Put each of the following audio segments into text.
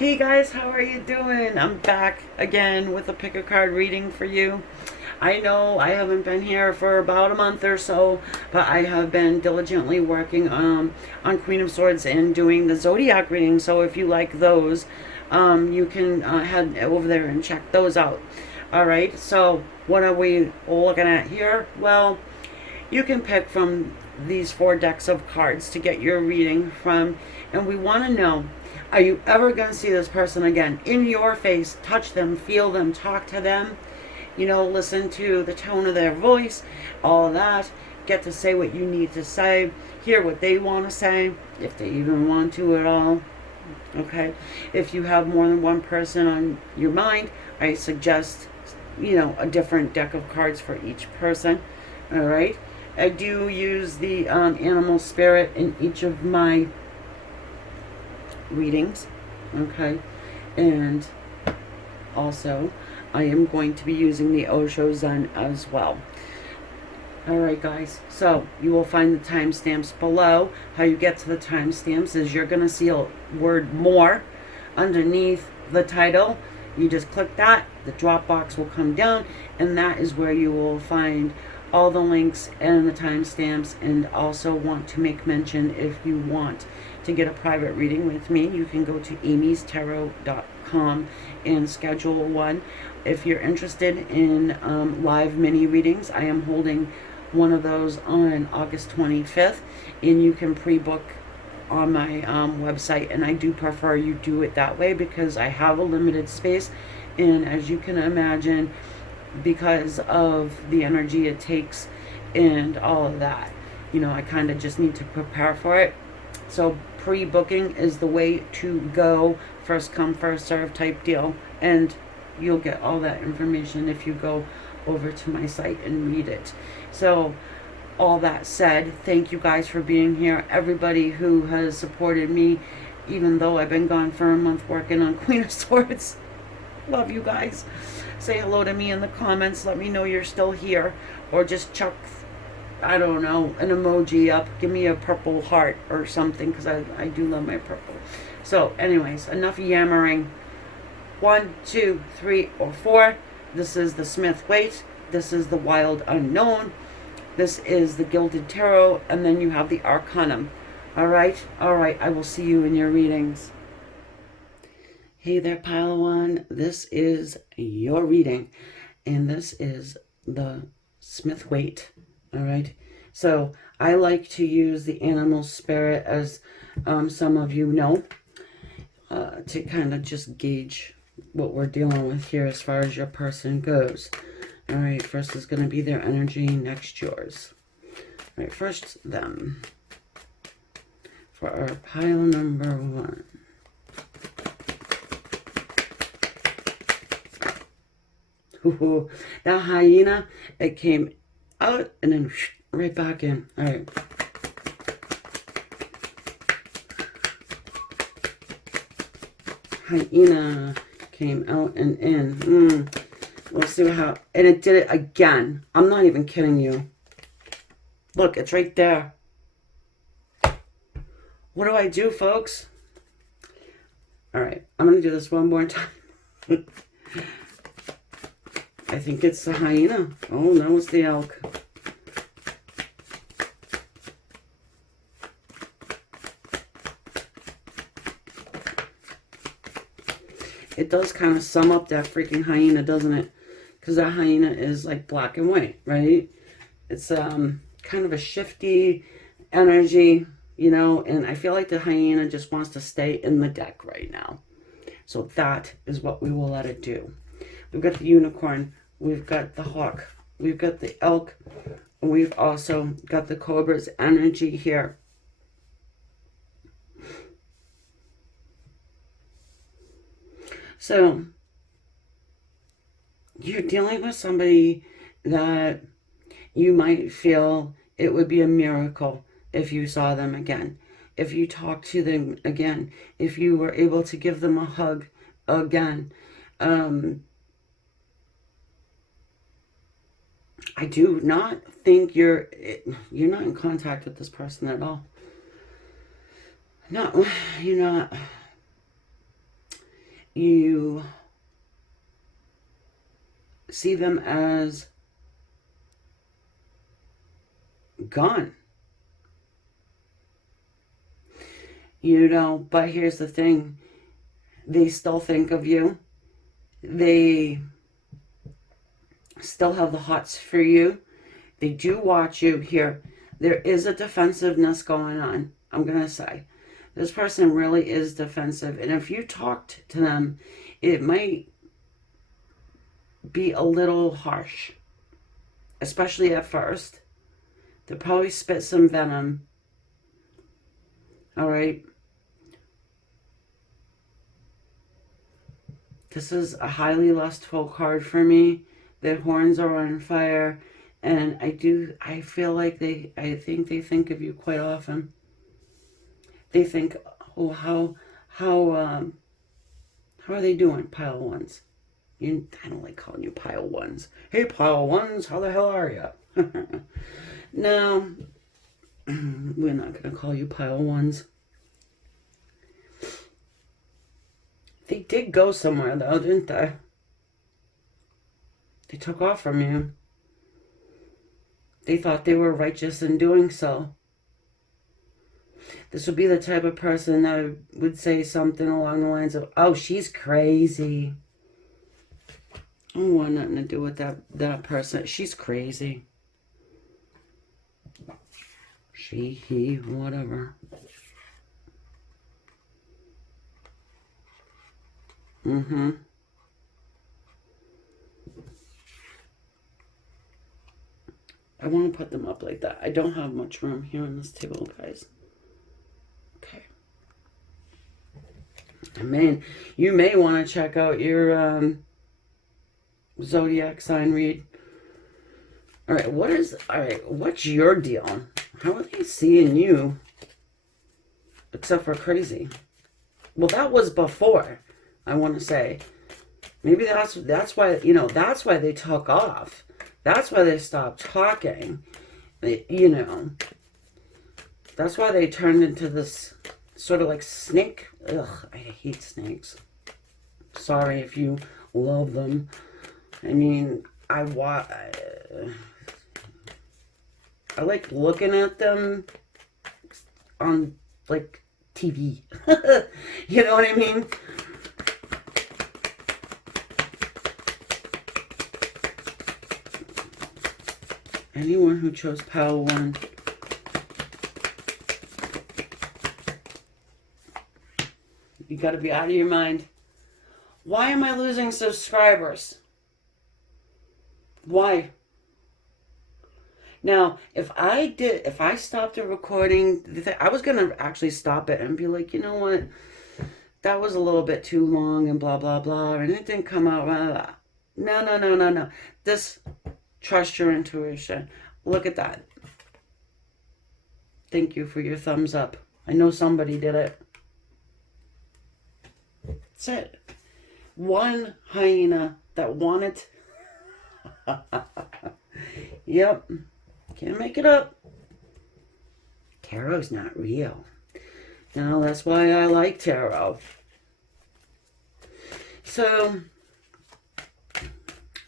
Hey guys, how are you doing? I'm back again with a pick a card reading for you. I know I haven't been here for about a month or so, but I have been diligently working on Queen of Swords and doing the Zodiac reading. So if you like those, you can head over there and check those out. All right, so what are we looking at here? Well, you can pick from these four decks of cards to get your reading from, and we want to know, are you ever going to see this person again in your face, touch them, feel them, talk to them, listen to the tone of their voice, all of that, get to say what you need to say, hear what they want to say, if they even want to at all. Okay, if you have more than one person on your mind, I suggest a different deck of cards for each person. All right, I do use the animal spirit in each of my readings. Okay, and also I am going to be using the Osho Zen as well. Alright guys, so you will find the timestamps below. How you get to the timestamps is you're going to see a word more underneath the title. You just click that, the drop box will come down, and that is where you will find all the links and the timestamps. And also want to make mention, if you want to get a private reading with me, you can go to amystarot.com and schedule one. If you're interested in live mini readings, I am holding one of those on August 25th, and you can pre-book on my website, and I do prefer you do it that way because I have a limited space, and as you can imagine, because of the energy it takes and all of that, I kind of just need to prepare for it. So pre-booking is the way to go, first come first serve type deal, and you'll get all that information if you go over to my site and read it. So all that said, thank you guys for being here. Everybody who has supported me, even though I've been gone for a month working on Queen of Swords. Love you guys. Say hello to me in the comments. Let me know you're still here. Or just chuck, I don't know, an emoji up. Give me a purple heart or something, because I do love my purple. So anyways, enough yammering. 1, 2, 3, or 4. This is the Smith Waite. This is the Wild Unknown. This is the Gilded Tarot. And then you have the Arcanum. Alright? Alright, I will see you in your readings. Hey there, Padawan. This is your reading. And this is the Smith Waite. Alright? So, I like to use the animal spirit, as some of you know, to kind of just gauge what we're dealing with here as far as your person goes. All right, first is going to be their energy, next yours. All right, first them. For our pile number 1. Ooh, that hyena, it came out and then right back in. All right. Hyena came out and in. We'll see how, and it did it again. I'm not even kidding you. Look, it's right there. What do I do, folks? All right, I'm going to do this one more time. I think it's the hyena. Oh, no, it's the elk. It does kind of sum up that freaking hyena, doesn't it? Because that hyena is like black and white, right? It's kind of a shifty energy, and I feel like the hyena just wants to stay in the deck right now. So that is what we will let it do. We've got the unicorn, we've got the hawk, we've got the elk, and we've also got the cobra's energy here. So, you're dealing with somebody that you might feel it would be a miracle if you saw them again, if you talked to them again, if you were able to give them a hug again. I do not think you're not in contact with this person at all. No, you're not. you see them as gone. You know, but here's the thing. They still think of you. They still have the hots for you. They do watch you. Here, there is a defensiveness going on, I'm going to say. This person really is defensive. And if you talked to them, it might be a little harsh, especially at first. They'll probably spit some venom. All right. This is a highly lustful card for me. Their horns are on fire. And I feel like I think they think of you quite often. They think, oh, how are they doing, pile ones? I don't like calling you pile ones. Hey, pile ones, how the hell are you? No, we're not going to call you pile ones. They did go somewhere, though, didn't they? They took off from you. They thought they were righteous in doing so. This would be the type of person that would say something along the lines of, oh, she's crazy. I don't want nothing to do with that person. She's crazy. She, he, whatever. Mm-hmm. I want to put them up like that. I don't have much room here on this table, guys. Okay. I mean, you may want to check out your zodiac sign read. All right, what's your deal? How are they seeing you? Except for crazy. Well, that was before, I want to say. Maybe that's why, that's why they took off. That's why they stopped talking. That's why they turned into this sort of like snake. Ugh, I hate snakes. Sorry if you love them. I mean, I like looking at them on, like, TV. You know what I mean? Anyone who chose pile one. You got to be out of your mind. Why am I losing subscribers? Why? Now, if I stopped the recording, I was going to actually stop it and be like, you know what? That was a little bit too long and blah, blah, blah. And it didn't come out. Blah, blah. No. Trust your intuition. Look at that. Thank you for your thumbs up. I know somebody did it. That's it. One hyena that wanted. Yep. Can't make it up. Tarot's not real. No, that's why I like tarot. So,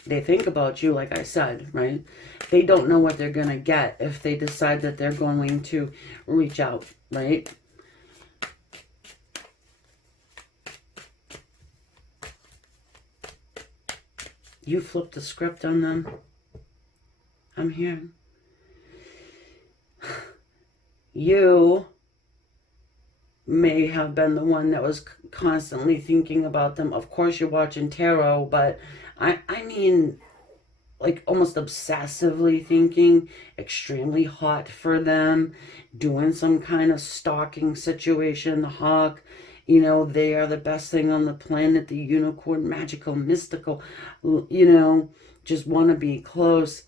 they think about you, like I said, right? They don't know what they're going to get if they decide that they're going to reach out, right? You flipped the script on them. I'm here. You may have been the one that was constantly thinking about them. Of course, you're watching tarot, but I mean, like almost obsessively thinking, extremely hot for them, doing some kind of stalking situation, the hawk. They are the best thing on the planet, the unicorn, magical, mystical, just want to be close.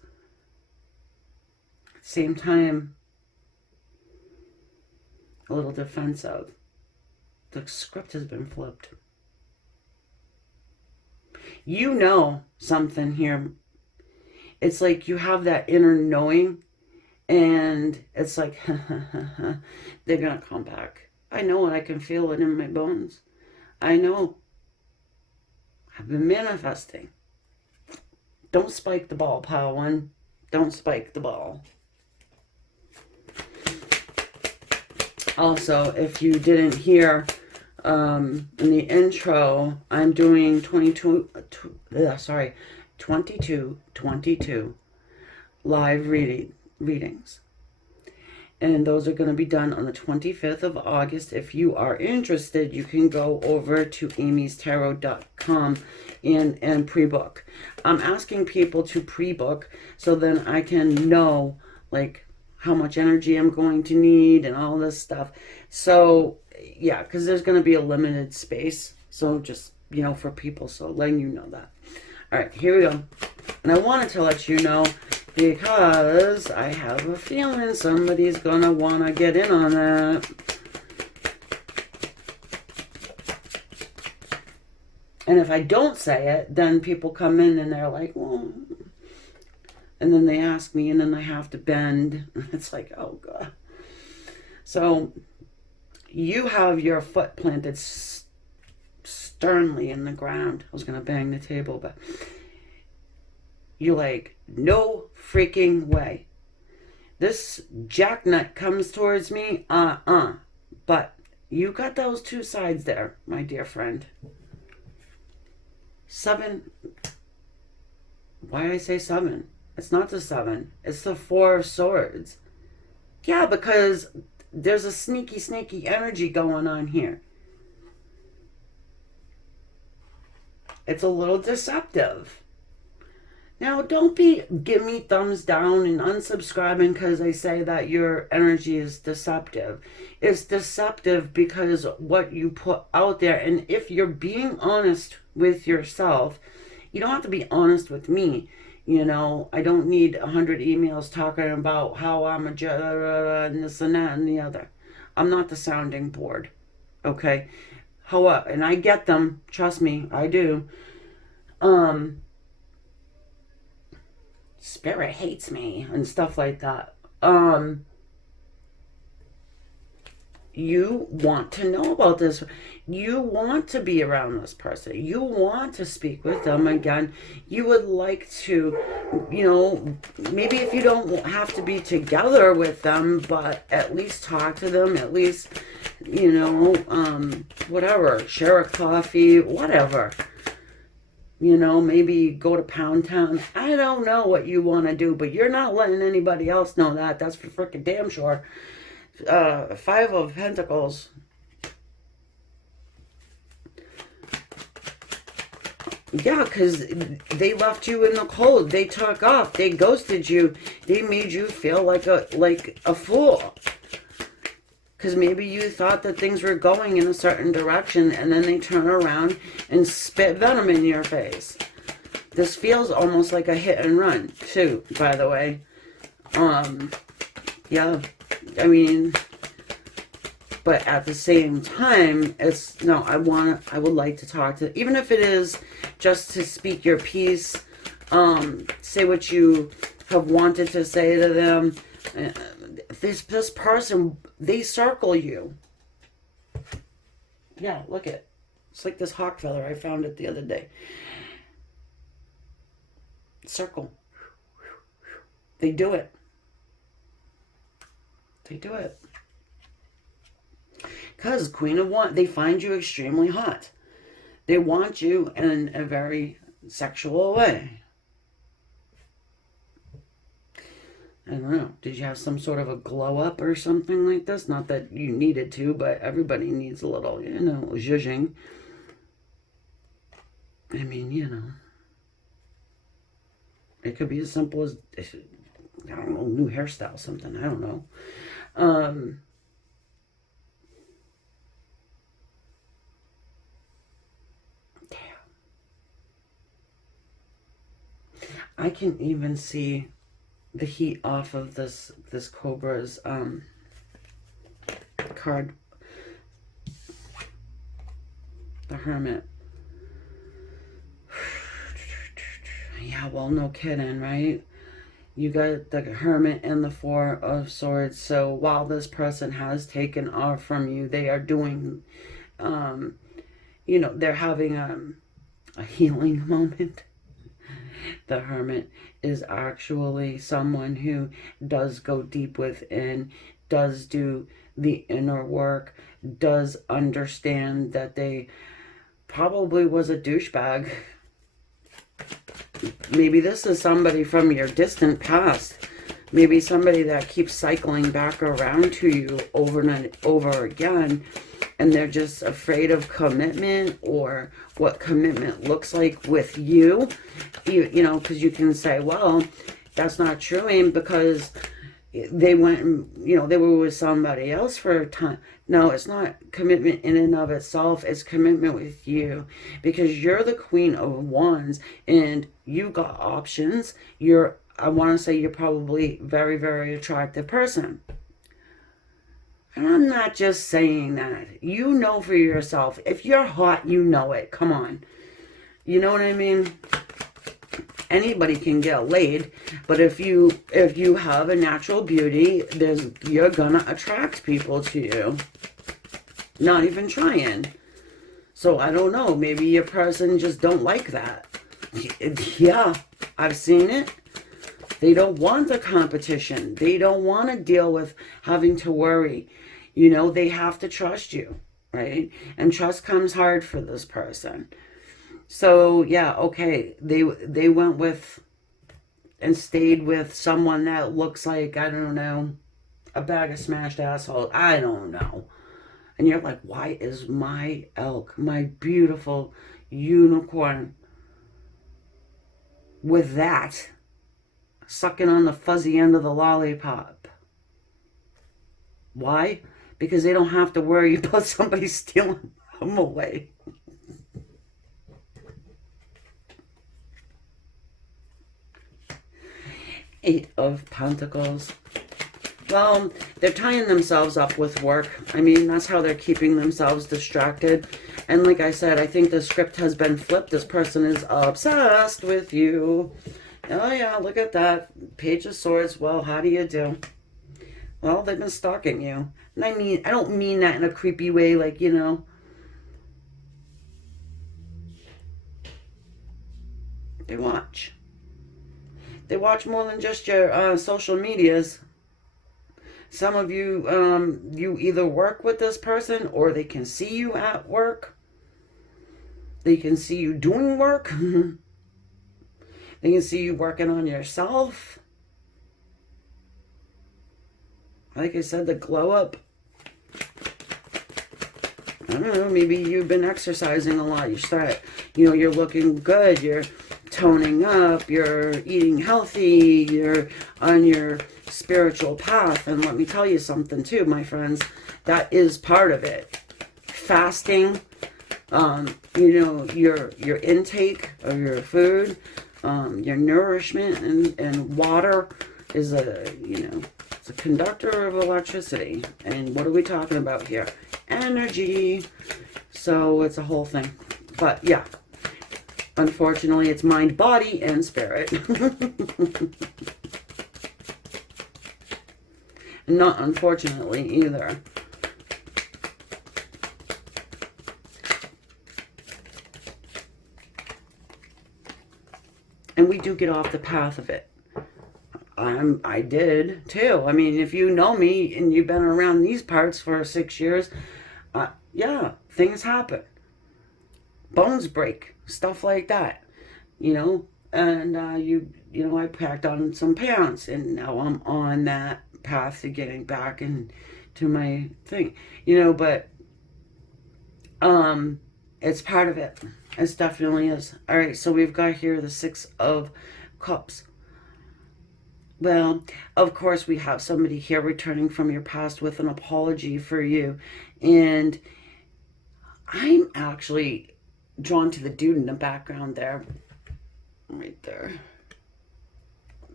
Same time, a little defensive. The script has been flipped. You know something here. It's like you have that inner knowing, and it's like, they're going to come back. I know it. I can feel it in my bones. I know. I've been manifesting. Don't spike the ball, pile one. Don't spike the ball. Also, if you didn't hear in the intro, I'm doing 22 live readings. And those are going to be done on the 25th of August. If you are interested, you can go over to amystarot.com and pre-book. I'm asking people to pre-book so then I can know, like, how much energy I'm going to need and all this stuff. So, yeah, because there's going to be a limited space. So just, you know, for people. So letting you know that. All right, here we go. And I wanted to let you know because I have a feeling somebody's going to want to get in on that. And if I don't say it, then people come in and they're like, well, and then they ask me and then I have to bend. It's like, oh, God. So you have your foot planted sternly in the ground. I was going to bang the table, but you're like, no freaking way. This jacknut comes towards me, But you got those two sides there, my dear friend. 7. Why I say 7? It's not the 7. It's the 4 of Swords. Yeah, because there's a sneaky energy going on here. It's a little deceptive. Now, don't give me thumbs down and unsubscribing because I say that your energy is deceptive. It's deceptive because what you put out there, and if you're being honest with yourself, you don't have to be honest with me. You know, I don't need 100 emails talking about how I'm a and this and that and the other. I'm not the sounding board, okay? However, and I get them, trust me, I do. Spirit hates me and stuff like that. You want to know about this. You want to be around this person. You want to speak with them again. You would like to, you know, maybe if you don't have to be together with them, but at least talk to them, at least, you know, whatever, share a coffee, whatever. You know, maybe go to Pound Town. I don't know what you want to do, but you're not letting anybody else know that. That's for freaking damn sure. 5 of Pentacles. Yeah, because they left you in the cold. They took off. They ghosted you. They made you feel like a fool. Because maybe you thought that things were going in a certain direction, and then they turn around and spit venom in your face. This feels almost like a hit and run, too, by the way. Yeah, I mean, but at the same time, it's, no, I would like to talk to, even if it is just to speak your piece, say what you have wanted to say to them. This person, they circle you. Yeah, look it. It's like this hawk feather. I found it the other day. Circle. They do it. They do it. Because Queen of Wands, they find you extremely hot. They want you in a very sexual way. I don't know. Did you have some sort of a glow up or something like this? Not that you needed to, but everybody needs a little, you know, zhuzhing. I mean, you know. It could be as simple as, I don't know, new hairstyle, something. I don't know. I can even see the heat off of this Cobra's card. The Hermit. Yeah, well, no kidding, right? You got the Hermit and the 4 of Swords. So while this person has taken off from you, they are doing, you know, they're having a healing moment. The Hermit is actually someone who does go deep within, does do the inner work, does understand that they probably was a douchebag. Maybe this is somebody from your distant past. Maybe somebody that keeps cycling back around to you over and over again, and they're just afraid of commitment or what commitment looks like with you. You know, because you can say, well, that's not true, and because they went and, you know, they were with somebody else for a time. No, it's not commitment in and of itself. It's commitment with you, because you're the Queen of Wands and you got options. I want to say you're probably very, very attractive person. And I'm not just saying that. You know for yourself. If you're hot, you know it. Come on. You know what I mean? Anybody can get laid, but if you have a natural beauty, you're gonna attract people to you. Not even trying. So I don't know, maybe your person just don't like that. Yeah, I've seen it. They don't want the competition. They don't want to deal with having to worry. You know, they have to trust you, right? And trust comes hard for this person. So, yeah, okay, they went with and stayed with someone that looks like, I don't know, a bag of smashed asshole. I don't know. And you're like, why is my elk, my beautiful unicorn, with that, sucking on the fuzzy end of the lollipop? Why? Because they don't have to worry about somebody stealing them away. Eight of Pentacles. Well, they're tying themselves up with work. I mean, that's how they're keeping themselves distracted. And like I said, I think the script has been flipped. This person is obsessed with you. Oh yeah, look at that. Page of Swords. Well, how do you do? Well, they've been stalking you. And I mean, I don't mean that in a creepy way, like, you know. They watch. They watch more than just your social medias. Some of you, you either work with this person or they can see you at work. They can see you doing work. They can see you working on yourself. Like I said, the glow up. I don't know, maybe you've been exercising a lot. You start, you know, you're looking good. You're toning up. You're eating healthy. You're on your spiritual path. And let me tell you something too, my friends. That is part of it. Fasting, you know, your intake of your food, your nourishment and water is it's a conductor of electricity. And what are we talking about here? Energy. So it's a whole thing. But yeah, unfortunately, it's mind, body, and spirit. Not unfortunately either. And we do get off the path of it. I did too. I mean, if you know me and you've been around these parts for 6 years, yeah, things happen. Bones break, stuff like that, you know. And you know, I packed on some pounds, and now I'm on that path to getting back into my thing, you know. But it's part of it. It definitely is. All right, so we've got here the Six of Cups. Well, of course, we have somebody here returning from your past with an apology for you. And I'm actually drawn to the dude in the background there. Right there.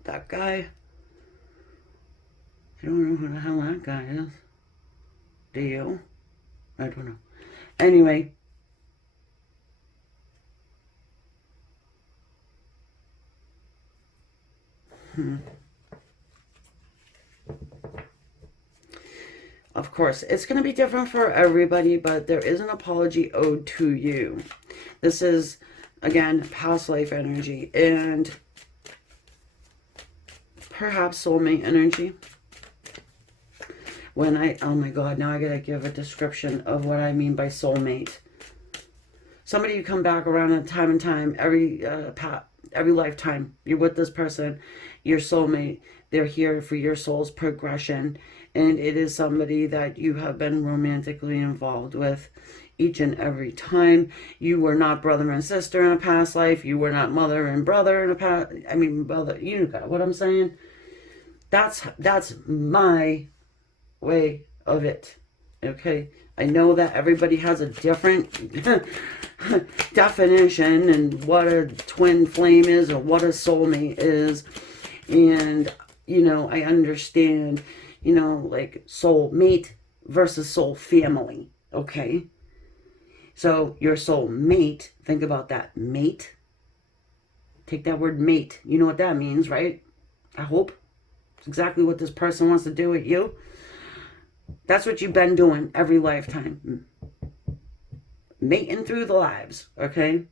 That guy. I don't know who the hell that guy is. Do you? I don't know. Anyway. Of course, it's going to be different for everybody, but there is an apology owed to you. This is Again, past life energy and perhaps soulmate energy. Oh my God, now I gotta give a description of what I mean by soulmate. Somebody you come back around at time and time, every lifetime. You're with this person, your soulmate. They're here for your soul's progression. And it is somebody that you have been romantically involved with each and every time. You were not brother and sister in a past life. You were not mother and brother in a past... I mean, brother, you got what I'm saying? That's my way of it. Okay? I know that everybody has a different definition and what a twin flame is or what a soulmate is. And, you know, I understand, you know, like soulmate versus soul family. Okay? So your soulmate, think about that. Mate. Take that word mate. You know what that means, right? I hope. It's exactly what this person wants to do with you. That's what you've been doing every lifetime. Mating through the lives, okay?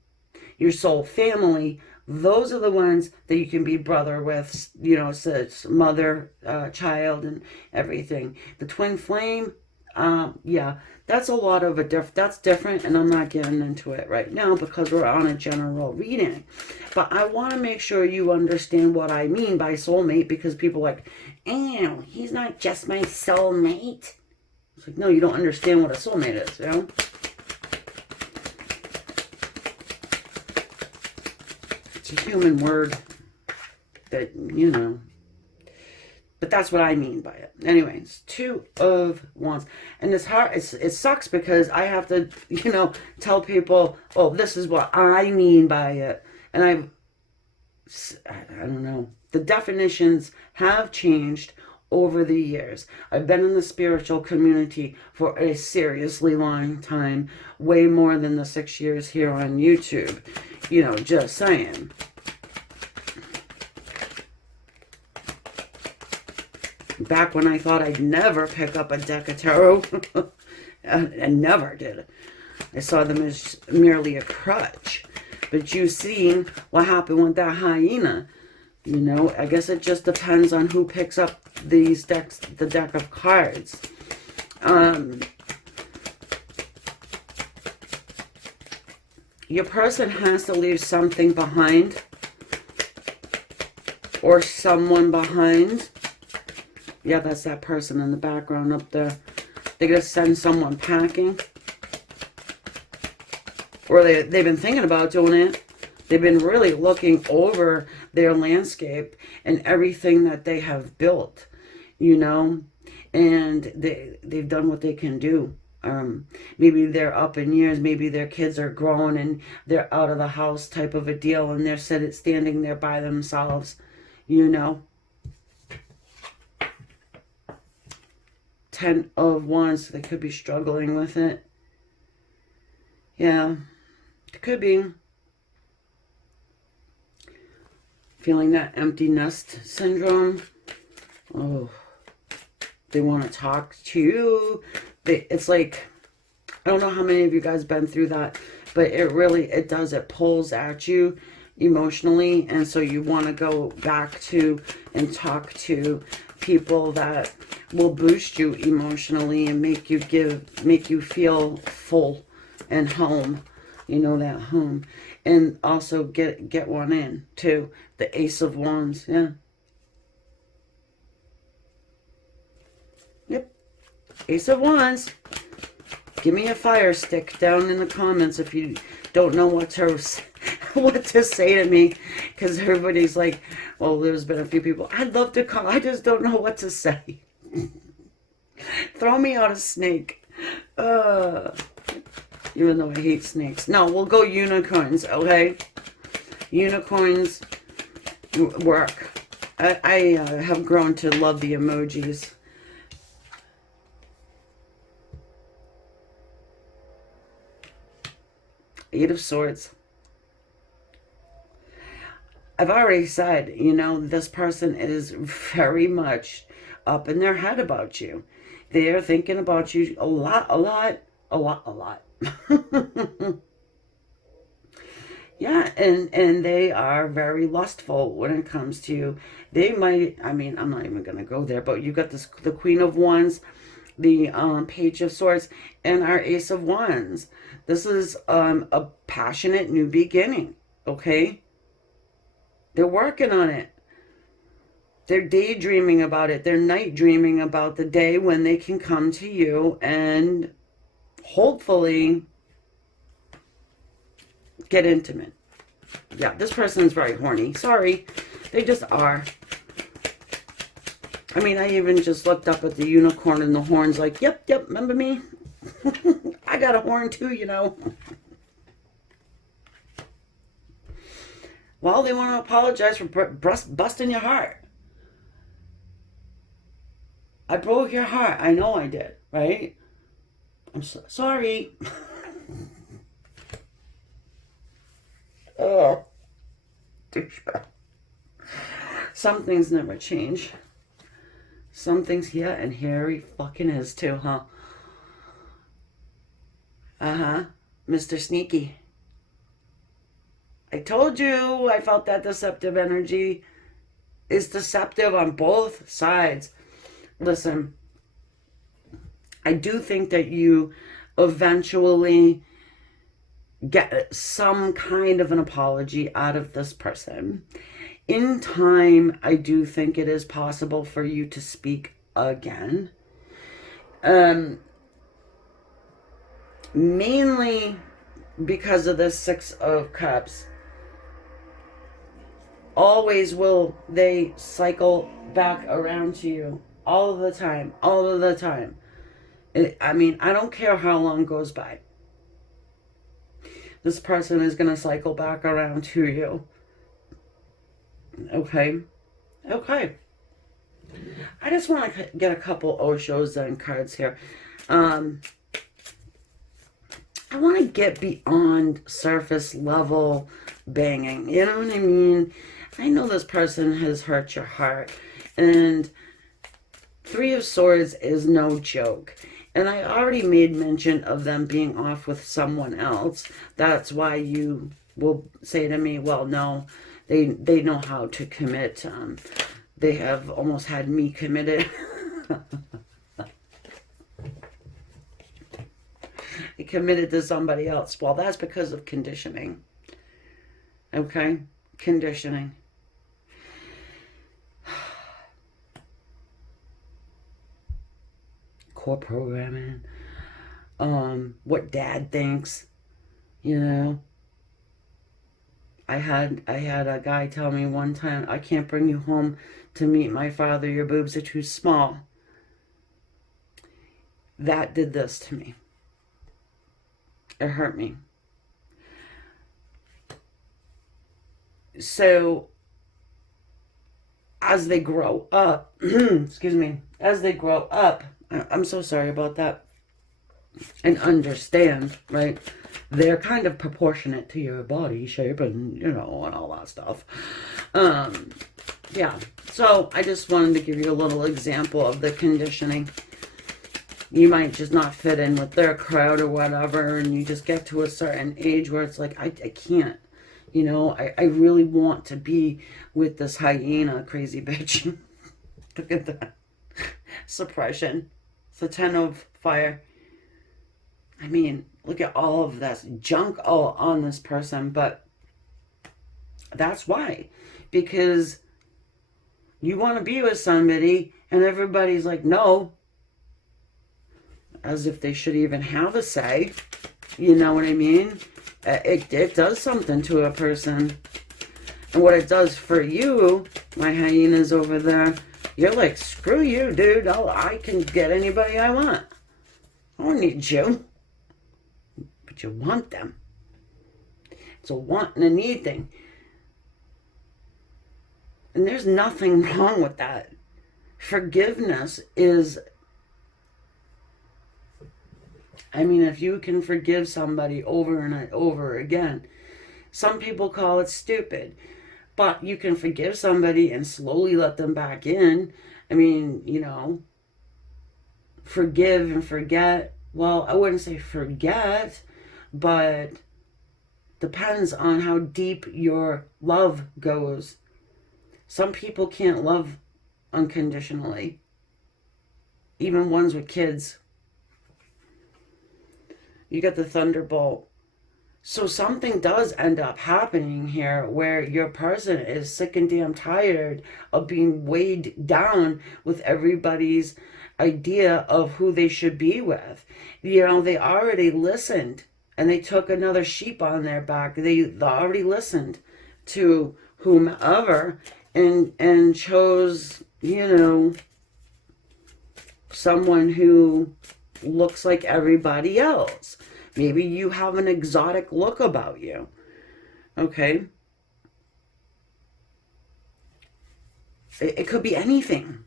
Your soul family, those are the ones that you can be brother with, you know, mother, child, and everything. The twin flame, yeah, that's a lot of that's different, and I'm not getting into it right now because we're on a general reading. But I want to make sure you understand what I mean by soulmate, because people are like, ew, he's not just my soulmate. It's like, no, you don't understand what a soulmate is, you know? It's a human word that, you know. But that's what I mean by it. Anyways, Two of Wands. And it's hard. It sucks because I have to, you know, tell people, oh, this is what I mean by it. And I don't know. The definitions have changed over the years. I've been in the spiritual community for a seriously long time. Way more than the 6 years here on YouTube. You know, just saying. Back when I thought I'd never pick up a deck of tarot, and never did. I saw them as merely a crutch. But you've seen what happened with that hyena. You know, I guess it just depends on who picks up these decks, the deck of cards. Your person has to leave something behind, or someone behind. Yeah, that's that person in the background up there. They're going to send someone packing. Or they've been thinking about doing it. They've been really looking over their landscape and everything that they have built, you know. And they've done what they can do. Maybe they're up in years. Maybe their kids are grown and they're out of the house type of a deal. And they're standing there by themselves, you know. 10 of Wands, they could be struggling with it. Yeah, it could be. Feeling that empty nest syndrome. Oh, they want to talk to you. It's like, I don't know how many of you guys been through that, but it does. It pulls at you emotionally, and so you want to go back to and talk to people that will boost you emotionally and make you feel full and home, you know, that home. And also get one in too. The Ace of Wands. Yeah, yep, Ace of Wands. Give me a fire stick down in the comments if you don't know what to say to me, because everybody's like, well, there's been a few people, I'd love to call, I just don't know what to say. Throw me out a snake. Even though I hate snakes. No, we'll go unicorns, okay? Unicorns work. I have grown to love the emojis. Eight of Swords. I've already said, you know, this person is very much up in their head about you. They're thinking about you a lot. Yeah, and they are very lustful when it comes to, they might, I mean, I'm not even gonna go there, but you got this, the Queen of Wands, the Page of Swords, and our Ace of Wands. This is a passionate new beginning, okay? They're working on it. They're daydreaming about it. They're night dreaming about the day when they can come to you and hopefully get intimate. Yeah, this person's very horny. Sorry. They just are. I mean, I even just looked up at the unicorn and the horns like, yep, remember me? I got a horn too, you know. Well, they want to apologize for busting your heart. I broke your heart. I know I did, right? I'm sorry. Oh, douchebag. Some things never change. Some things, yeah, and here he fucking is too, huh? Uh-huh. Mr. Sneaky. I told you I felt that deceptive energy is deceptive on both sides. Listen, I do think that you eventually get some kind of an apology out of this person. In time, I do think it is possible for you to speak again. Mainly because of the Six of Cups. Always will they cycle back around to you. All of the time. All of the time. I mean, I don't care how long goes by. This person is going to cycle back around to you. Okay? Okay. I just want to get a couple Osho Zen cards here. I want to get beyond surface level banging. You know what I mean? I know this person has hurt your heart. And Three of Swords is no joke. And I already made mention of them being off with someone else. That's why you will say to me, well, no, they know how to commit. They have almost had me committed. They committed to somebody else. Well, that's because of conditioning. Okay? Conditioning. Core programming. What dad thinks. You know? I had a guy tell me one time, I can't bring you home to meet my father. Your boobs are too small. That did this to me. It hurt me. So, as they grow up, excuse me, as they grow up, I'm so sorry about that, and understand, right? They're kind of proportionate to your body shape and, you know, and all that stuff. Yeah, so I just wanted to give you a little example of the conditioning. You might just not fit in with their crowd or whatever, and you just get to a certain age where it's like, I can't. You know, I really want to be with this hyena crazy bitch. Look at that. Suppression. It's the 10 of fire. I mean, look at all of this junk all on this person, but that's why. Because you want to be with somebody, and everybody's like, no. As if they should even have a say. You know what I mean? It does something to a person. And what it does for you, my hyenas over there, you're like, screw you, dude. I can get anybody I want. I don't need you. But you want them. It's a want and a need thing. And there's nothing wrong with that. Forgiveness is... I mean, if you can forgive somebody over and over again, some people call it stupid, but you can forgive somebody and slowly let them back in. I mean, you know, forgive and forget. Well, I wouldn't say forget, but Depends on how deep your love goes. Some people can't love unconditionally, even ones with kids. You got the thunderbolt. So something does end up happening here where your person is sick and damn tired of being weighed down with everybody's idea of who they should be with. You know, they already listened and they took another sheep on their back. They already listened to whomever and chose, you know, someone who looks like everybody else. Maybe you have an exotic look about you. Okay? It could be anything.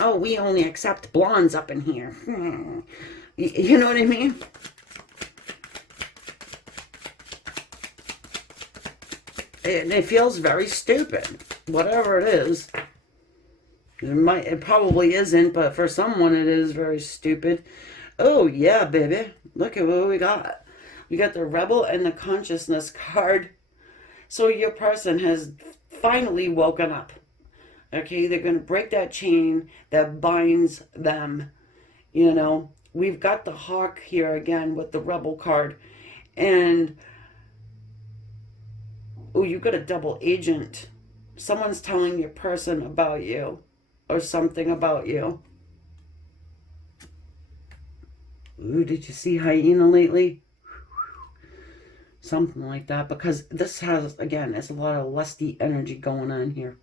Oh, we only accept blondes up in here. You know what I mean? It feels very stupid. Whatever it is. It probably isn't, but for someone it is very stupid. Oh, yeah, baby. Look at what we got. We got the Rebel and the Consciousness card. So your person has finally woken up. Okay, they're going to break that chain that binds them. You know, we've got the Hawk here again with the Rebel card. And, oh, you got a double agent. Someone's telling your person about you or something about you. Ooh, did you see hyena lately? Something like that. Because this has, again, it's a lot of lusty energy going on here.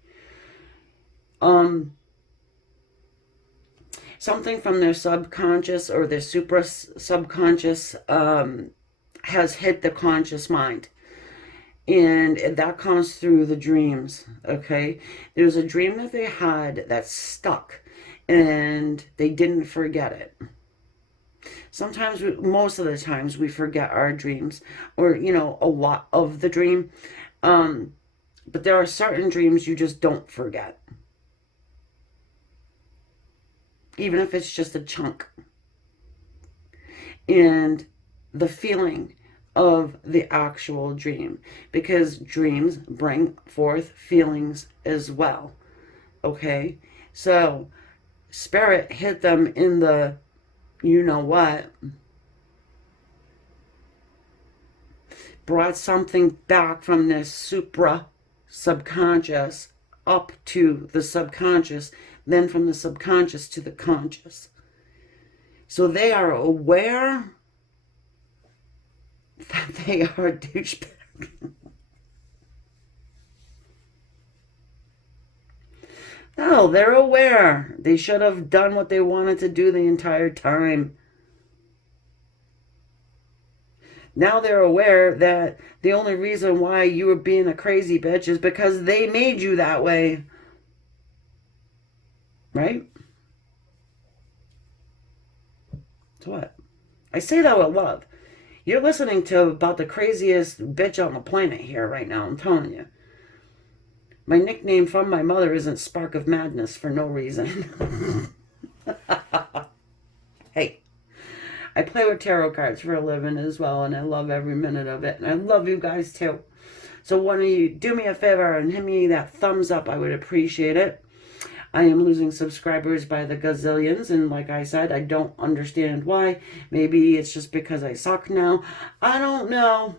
Something from their subconscious or their super subconscious has hit the conscious mind. And that comes through the dreams, okay? There's a dream that they had that stuck, and they didn't forget it. Sometimes, most of the times, we forget our dreams, or, you know, a lot of the dream. But there are certain dreams you just don't forget. Even if it's just a chunk. And the feeling of the actual dream. Because dreams bring forth feelings as well. Okay? So, Spirit hit them in the you know what, brought something back from this supra subconscious up to the subconscious, then from the subconscious to the conscious. So they are aware that they are a douchebag. No, they're aware. They should have done what they wanted to do the entire time. Now they're aware that the only reason why you were being a crazy bitch is because they made you that way. Right? So what? I say that with love. You're listening to about the craziest bitch on the planet here right now, I'm telling you. My nickname from my mother isn't Spark of Madness for no reason. Hey, I play with tarot cards for a living as well, and I love every minute of it. And I love you guys too. So why don't you do me a favor and hit me that thumbs up? I would appreciate it. I am losing subscribers by the gazillions, and like I said, I don't understand why. Maybe it's just because I suck now. I don't know.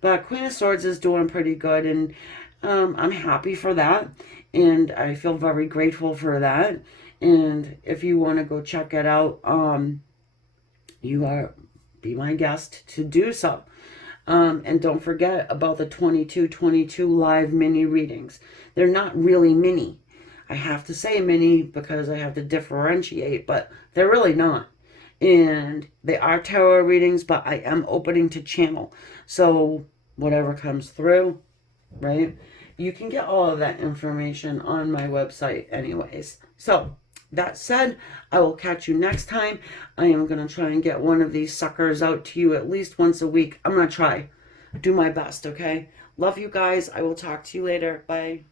But Queen of Swords is doing pretty good, and I'm happy for that, and I feel very grateful for that. And if you want to go check it out, be my guest to do so. And don't forget about the 2222 live mini readings. They're not really mini. I have to say mini because I have to differentiate, but they're really not. And they are tarot readings, but I am opening to channel. So whatever comes through, right? You can get all of that information on my website anyways. So, that said, I will catch you next time. I am going to try and get one of these suckers out to you at least once a week. I'm going to try. Do my best, okay? Love you guys. I will talk to you later. Bye.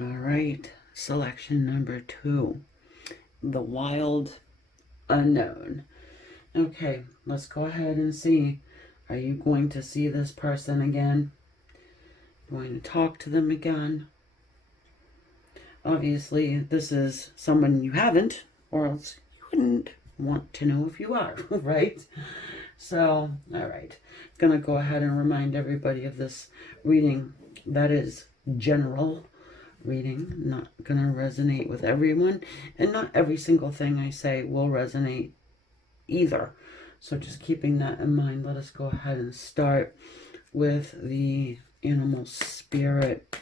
All right. Selection number 2. The Wild Unknown. Okay, let's go ahead and see Are you going to see this person again? Going to talk to them again? Obviously, this is someone you haven't, or else you wouldn't want to know if you are, right? So, all right. I'm going to go ahead and remind everybody of this reading that is general reading, not going to resonate with everyone, and not every single thing I say will resonate either. So just keeping that in mind, let us go ahead and start with the animal spirit.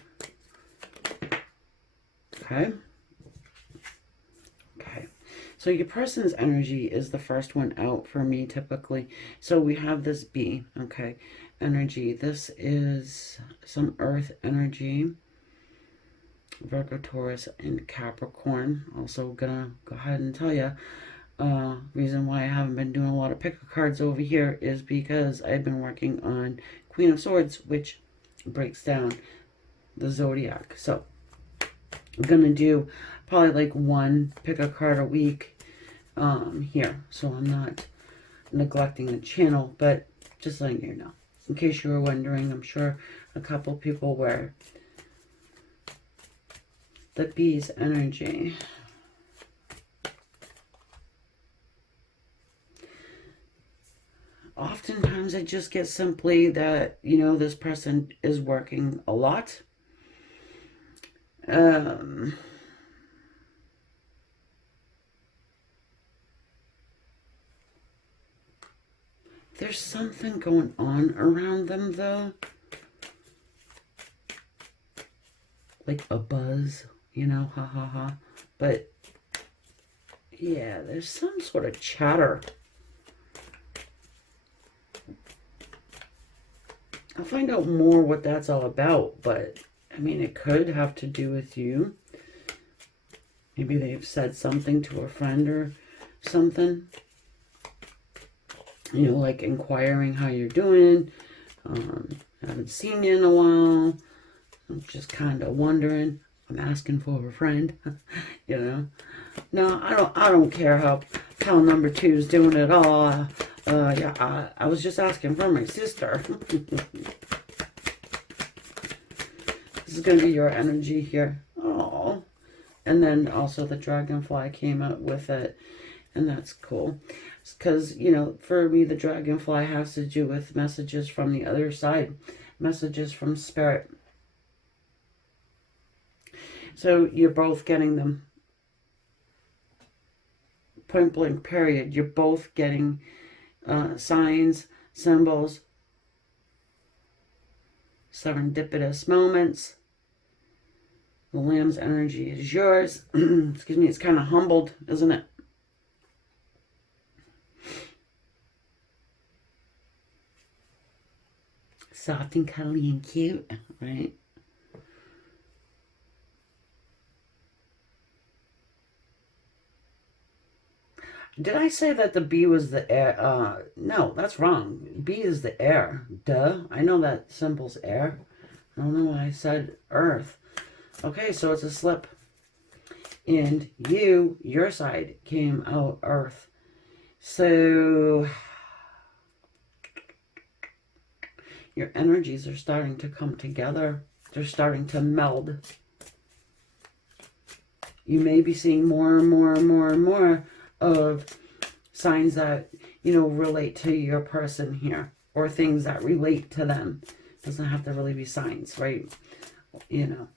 Okay. Okay. So your person's energy is the first one out for me typically. So we have this bee, okay, energy. This is some earth energy. Virgo, Taurus, and Capricorn. Also gonna go ahead and tell you, reason why I haven't been doing a lot of pick of cards over here is because I've been working on Queen of Swords, which breaks down the zodiac. So I'm gonna do probably like one pick a card a week here, so I'm not neglecting the channel, but just letting you know, in case you were wondering. I'm sure a couple people were. The bee's energy. Oftentimes I just get simply that, you know, this person is working a lot. There's something going on around them though. Like a buzz, you know, ha ha ha. But yeah, there's some sort of chatter. I'll find out more what that's all about, but I mean, it could have to do with you. Maybe they've said something to a friend or something. You know, like inquiring how you're doing. Haven't seen you in a while. I'm just kind of wondering. I'm asking for a friend, you know. No, I don't care how pal number 2 is doing at all. Yeah, I was just asking for my sister. This is going to be your energy here. Oh, and then also the dragonfly came out with it, and that's cool. Because, you know, for me, the dragonfly has to do with messages from the other side, messages from spirit. So you're both getting them. Point blank period. You're both getting signs, symbols, serendipitous moments. The lamb's energy is yours. Excuse me, it's kind of humbled, isn't it? Soft and cuddly and cute, right? Did I say that the bee was the air? No, that's wrong. Bee is the air. Duh. I know that symbol's air. I don't know why I said earth. Okay, so it's a slip. And your side came out earth. So your energies are starting to come together. They're starting to meld. You may be seeing more and more and more and more of signs that, you know, relate to your person here, or things that relate to them. Doesn't have to really be signs, right? You know,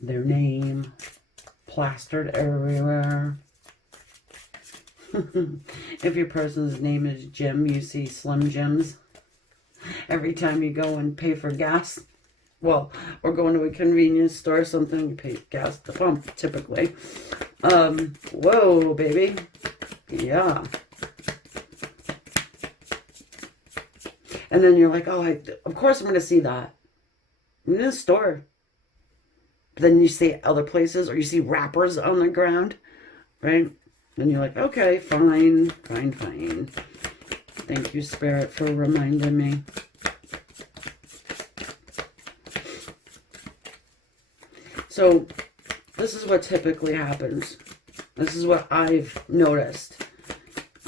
their name plastered everywhere. If your person's name is Jim, you see Slim Jims every time you go and pay for gas. Well, or going to a convenience store or something, you pay gas at the pump, typically. Whoa, baby. Yeah. And then you're like, oh, of course I'm going to see that. I'm in the store. But then you see other places, or you see wrappers on the ground, right? And you're like, okay, fine, fine, fine. Thank you, Spirit, for reminding me. So this is what typically happens. This is what I've noticed.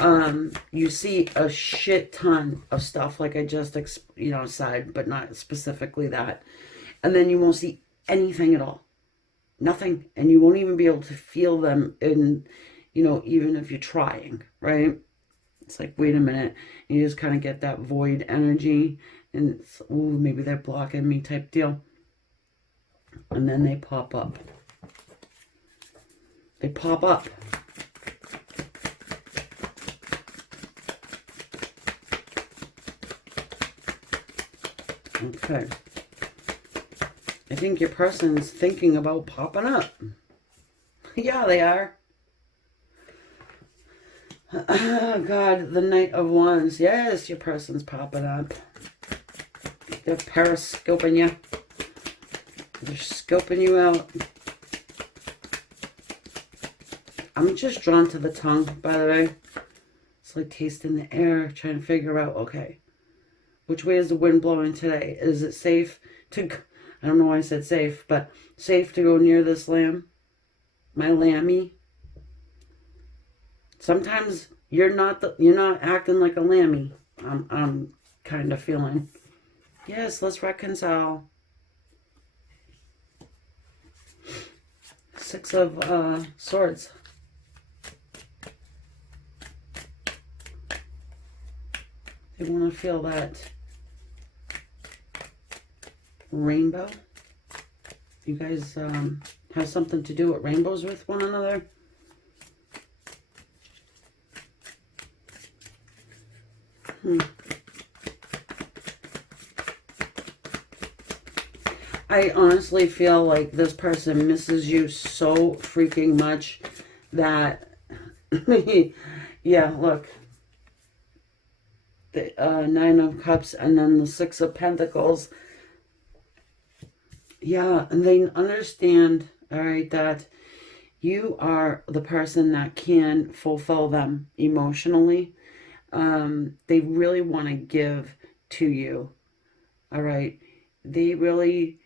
You see a shit ton of stuff, like I just, said, but not specifically that. And then you won't see anything at all. Nothing. And you won't even be able to feel them in, even if you're trying, right? It's like, wait a minute. You just kind of get that void energy. And it's, ooh, maybe they're blocking me type deal. And then they pop up. They pop up. Okay. I think your person's thinking about popping up. Yeah, they are. Oh, God, the Knight of Wands. Yes, your person's popping up. They're periscoping you. They're scoping you out. I'm just drawn to the tongue, by the way. It's like tasting the air, trying to figure out, okay, which way is the wind blowing today? Is it safe to, I don't know why I said safe, but safe to go near this lamb? My lammy? Sometimes you're not acting like a lammy. I'm kind of feeling. Yes, let's reconcile. Six of Swords. They want to feel that rainbow. You guys have something to do with rainbows with one another. I honestly feel like this person misses you so freaking much that, yeah, look. The Nine of Cups and then the Six of Pentacles. Yeah, and they understand, all right, that you are the person that can fulfill them emotionally. They really want to give to you, all right? They really...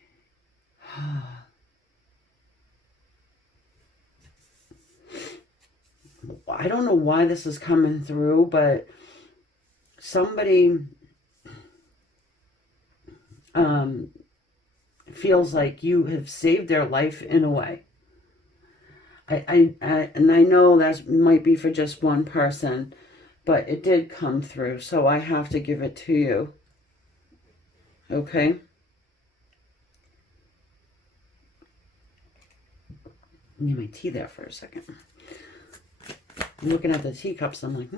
I don't know why this is coming through, but somebody feels like you have saved their life in a way. And I know that might be for just one person, but it did come through, so I have to give it to you. Okay? I need my tea there for a second. I'm looking at the teacups, I'm like,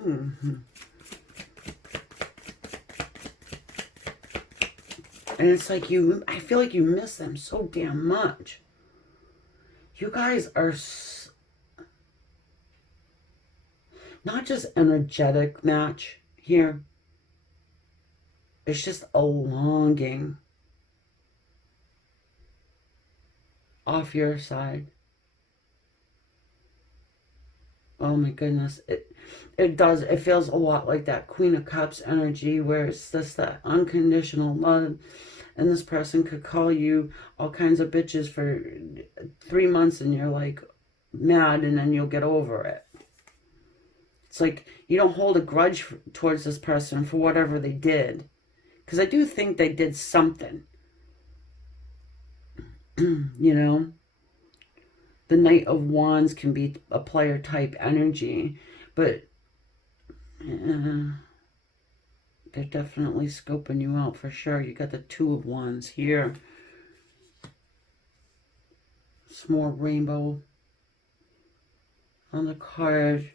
And it's like I feel like you miss them so damn much. You guys are not just energetic match here. It's just a longing off your side. Oh my goodness. It does. It feels a lot like that Queen of Cups energy where it's just that unconditional love. And this person could call you all kinds of bitches for 3 months and you're like mad and then you'll get over it. It's like you don't hold a grudge towards this person for whatever they did. Because I do think they did something. You know? The Knight of Wands can be a player type energy. But they're definitely scoping you out for sure. You got the Two of Wands here. Some more rainbow on the card.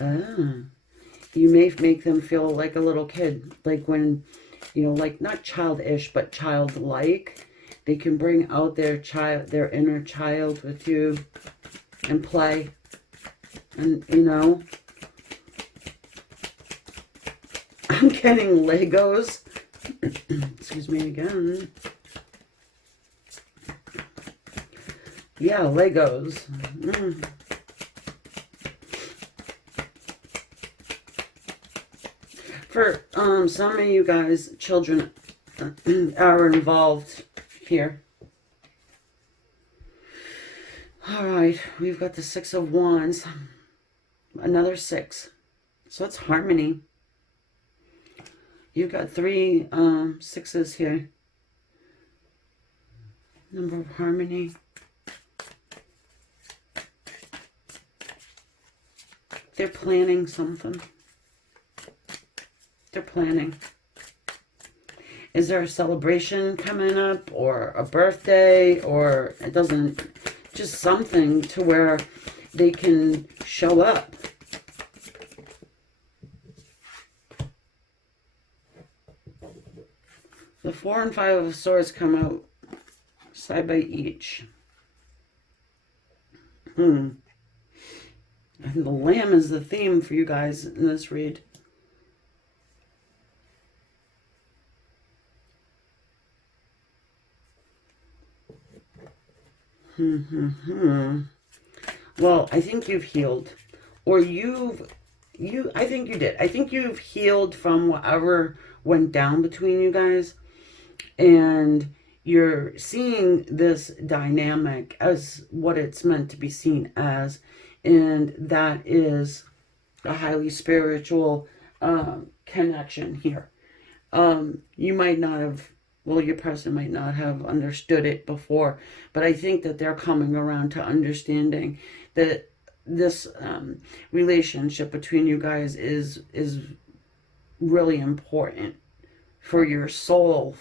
You may make them feel like a little kid. Like when, like not childish, but childlike. They can bring out their inner child with you and play. And, I'm getting Legos. Excuse me again. Yeah, Legos. For some of you guys, children are involved here. All right, we've got the Six of Wands. Another 6. So it's harmony. You've got 3 sixes here. Number of harmony. They're planning something. They're planning. Is there a celebration coming up, or a birthday, or it doesn't, just something to where they can show up. The 4 and 5 of Swords come out side by each. And the Lamb is the theme for you guys in this read. Well, I think you've healed. Or I think you did. I think you've healed from whatever went down between you guys. And you're seeing this dynamic as what it's meant to be seen as. And that is a highly spiritual connection here. You might not have, well, your person might not have understood it before, but I think that they're coming around to understanding that this relationship between you guys is really important for your soul,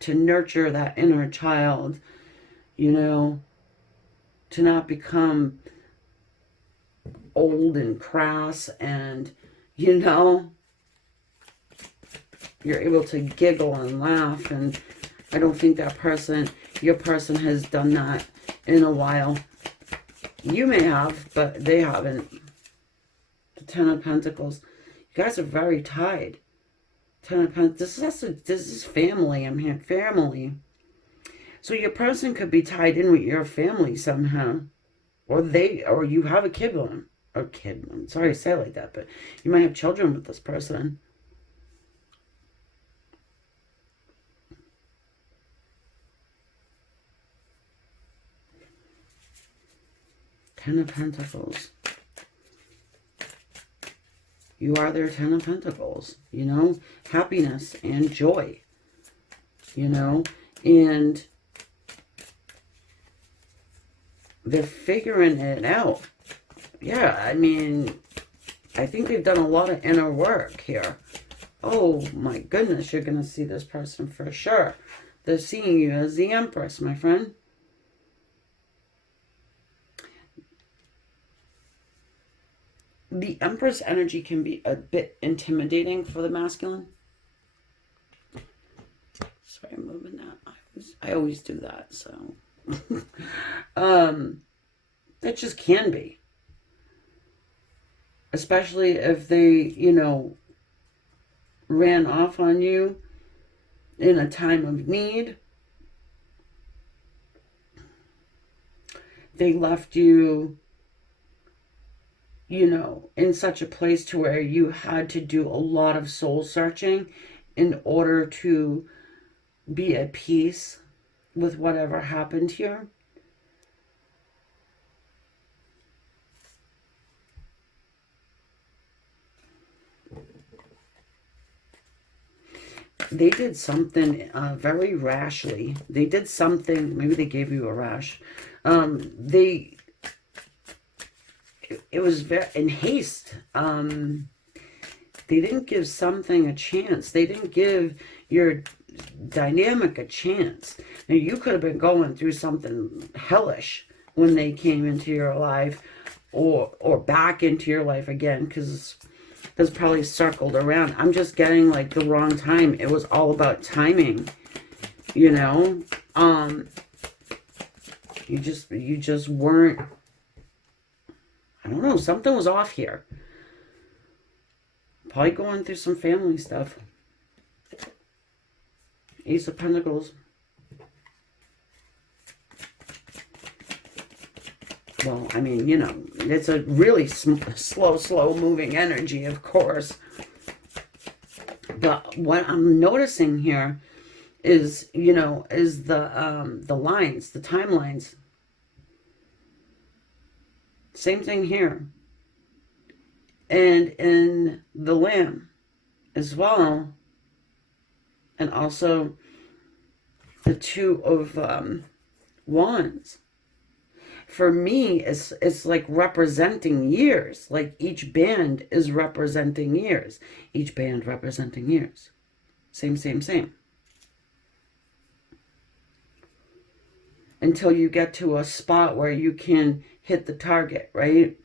to nurture that inner child, you know, to not become old and crass, and, you know, you're able to giggle and laugh. And I don't think that person, your person, has done that in a while. You may have, but they haven't. The 10 of Pentacles. You guys are very tied. 10 of Pentacles. This is family. I'm here. Family. So your person could be tied in with your family somehow. Or you have a kid with them. Or kid. I'm sorry to say it like that, but you might have children with this person. Ten of Pentacles. You are their 10 of Pentacles, you know, happiness and joy, you know, and they're figuring it out. Yeah, I mean, I think they've done a lot of inner work here. Oh my goodness, you're going to see this person for sure. They're seeing you as the Empress, my friend. The Empress energy can be a bit intimidating for the masculine. Sorry, I'm moving that. I always do that, so. That just can be. Especially if they, you know, ran off on you in a time of need. They left you, you know, in such a place to where you had to do a lot of soul searching in order to be at peace with whatever happened here. They did something very rashly. They did something, maybe they gave you a rash. It was very in haste. They didn't give something a chance. They didn't give your dynamic a chance. Now, you could have been going through something hellish when they came into your life, or back into your life again, because it's probably circled around. I'm just getting like the wrong time. It was all about timing, you know. You just weren't. I don't know. Something was off here. Probably going through some family stuff. Ace of Pentacles. Well, I mean, you know, it's a really slow moving energy, of course. But what I'm noticing here is, you know, is the lines, the timelines. Same thing here. And in the Lamb as well. And also the Two of Wands. For me, it's like representing years. Like each band is representing years. Each band representing years. Same, same, same. Until you get to a spot where you can hit the target, right?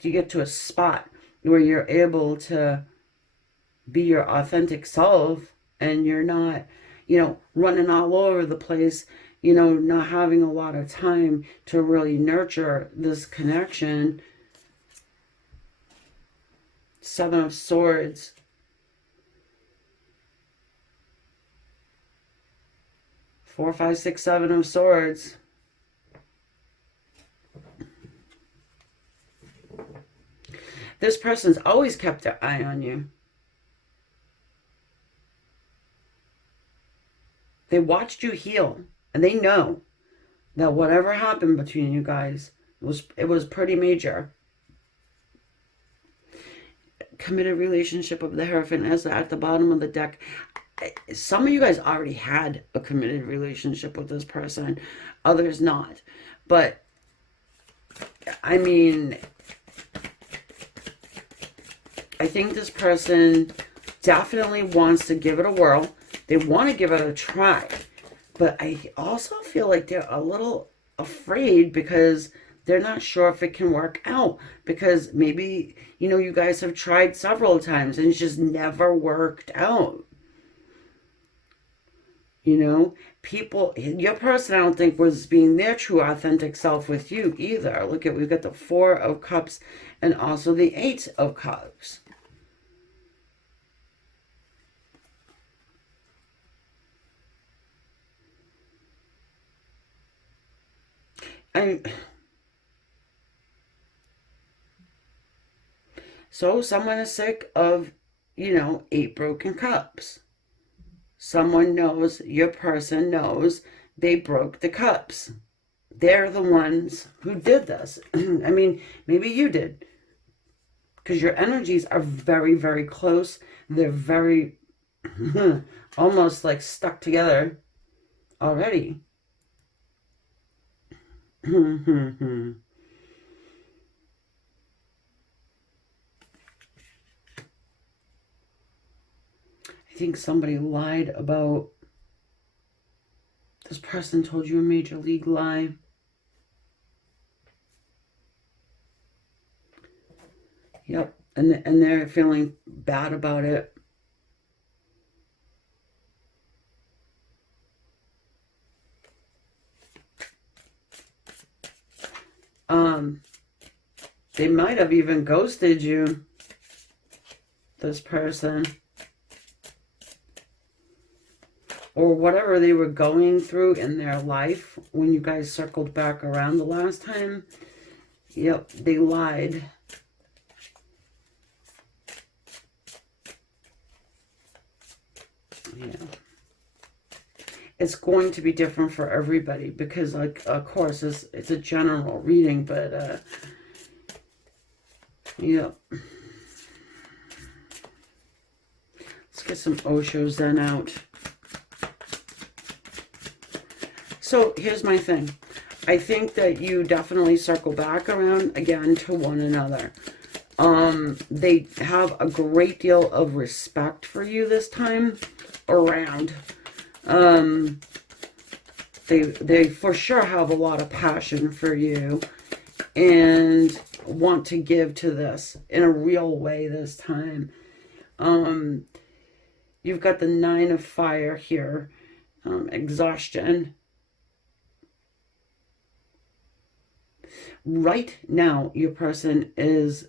You get to a spot where you're able to be your authentic self and you're not, running all over the place, not having a lot of time to really nurture this connection. Seven of Swords. Four, five, six, seven of Swords. This person's always kept their eye on you. They watched you heal, and they know that whatever happened between you guys, it was pretty major. Committed relationship of the Hierophant as at the bottom of the deck. Some of you guys already had a committed relationship with this person, others not. But, I mean, I think this person definitely wants to give it a whirl. They want to give it a try. But I also feel like they're a little afraid because they're not sure if it can work out. Because maybe, you guys have tried several times and it's just never worked out. People, your person I don't think was being their true authentic self with you either. Look at, we've got the Four of Cups and also the Eight of Cups. So someone is sick of, 8 broken cups. Someone knows, your person knows, they broke the cups. They're the ones who did this. I mean, maybe you did. Because your energies are very, very close. They're very, almost like stuck together already. I think somebody lied about, this person told you a major league lie. Yep, and they're feeling bad about it. They might have even ghosted you, this person. Or whatever they were going through in their life when you guys circled back around the last time. Yep, they lied. Yeah. It's going to be different for everybody because, like, of course, it's a general reading, but, yeah. Let's get some Osho Zen out. So, here's my thing. I think that you definitely circle back around again to one another. They have a great deal of respect for you this time around. They for sure have a lot of passion for you and want to give to this in a real way this time. You've got the Nine of Fire here, exhaustion. Right now, your person is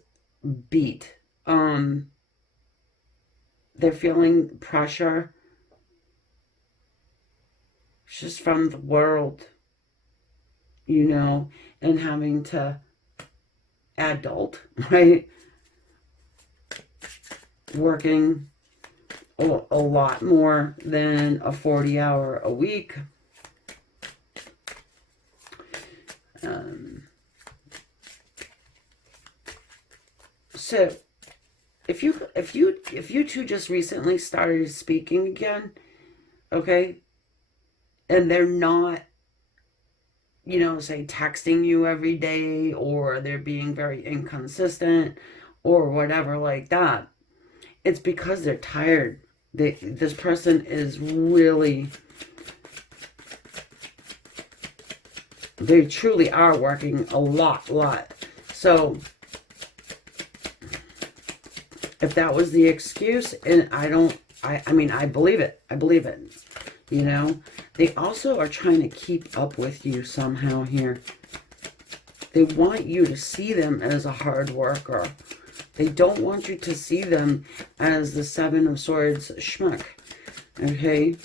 beat. They're feeling pressure just from the world, and having to adult, right? Working a lot more than a 40-hour a week. So if you two just recently started speaking again, okay, and they're not, you know, say texting you every day, or they're being very inconsistent or whatever like that, it's because they're tired. This person is really, they truly are working a lot. So if that was the excuse, and I mean, I believe it. I believe it. You know, they also are trying to keep up with you somehow here. They want you to see them as a hard worker. They don't want you to see them as the Seven of Swords schmuck. Okay?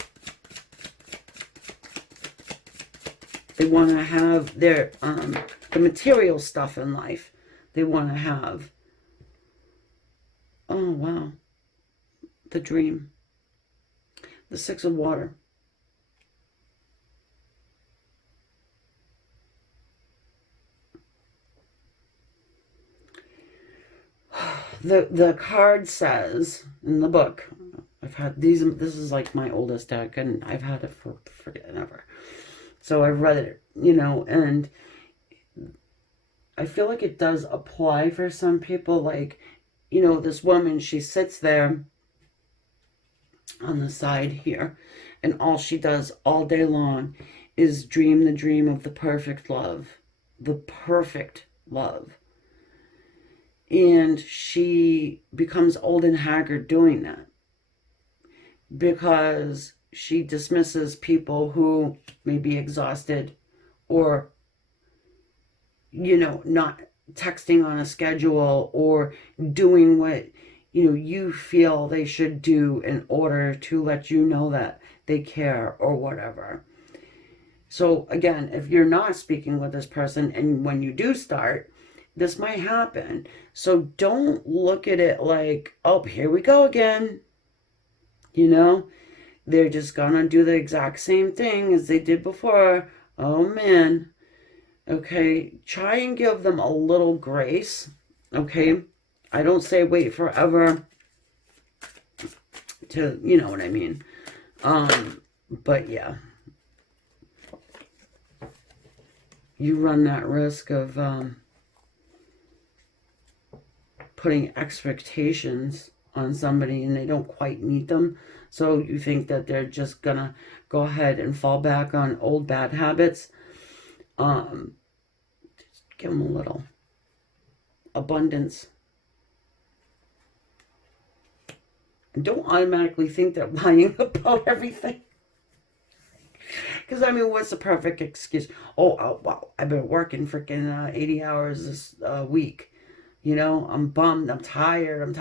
They want to have their, the material stuff in life. They want to have. Oh, wow. The Dream. The Six of Water. The card says in the book, I've had these, this is like my oldest deck, and I've had it for freaking ever. So I've read it, you know, and I feel like it does apply for some people. Like, you know, this woman, she sits there on the side here, and all she does all day long is dream the dream of the perfect love. The perfect love. And she becomes old and haggard doing that, because she dismisses people who may be exhausted, or, you know, not texting on a schedule, or doing what, you know, you feel they should do in order to let you know that they care or whatever. So again, if you're not speaking with this person, and when you do start, this might happen. So don't look at it like, oh, here we go again. You know, they're just gonna do the exact same thing as they did before. Oh man. Okay, try and give them a little grace. Okay, I don't say wait forever to, you know what I mean. But yeah, you run that risk of putting expectations on somebody and they don't quite meet them. So you think that they're just gonna go ahead and fall back on old bad habits. Just give them a little abundance. And don't automatically think they're lying about everything. Because, I mean, what's the perfect excuse? Oh, well, I've been working freaking 80 hours this week. You know, I'm bummed, I'm tired.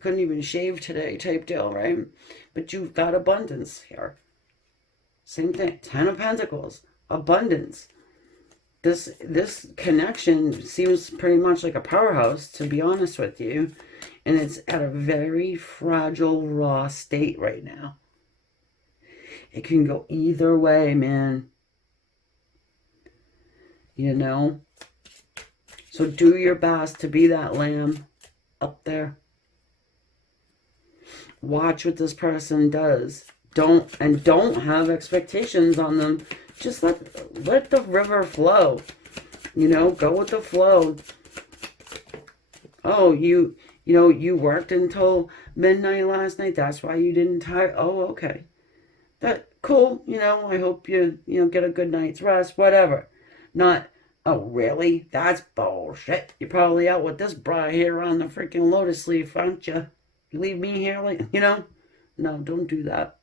Couldn't even shave today type deal, right? But you've got abundance here. Same thing, 10 of Pentacles, abundance. This connection seems pretty much like a powerhouse, to be honest with you. And it's at a very fragile, raw state right now. It can go either way, man. You know? So do your best to be that lamb up there. Watch what this person does. Don't have expectations on them. Just let the river flow. You know, go with the flow. Oh, you know, you worked until midnight last night. That's why you didn't tire. Oh, okay. That cool. You know, I hope you get a good night's rest. Whatever. Not, oh, really? That's bullshit. You're probably out with this bra here on the freaking lotus leaf, aren't you? You leave me here, like, you know? No, don't do that.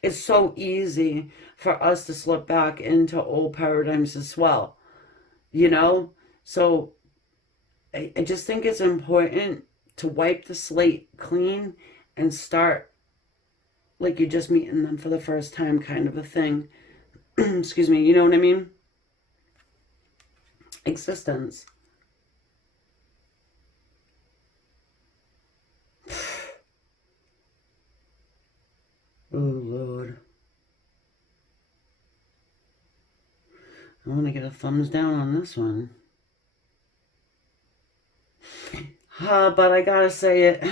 It's so easy for us to slip back into old paradigms as well, you know? So I just think it's important to wipe the slate clean and start like you're just meeting them for the first time, kind of a thing. Excuse me, you know what I mean? Existence. Oh, Lord. I want to get a thumbs down on this one. But I gotta say it.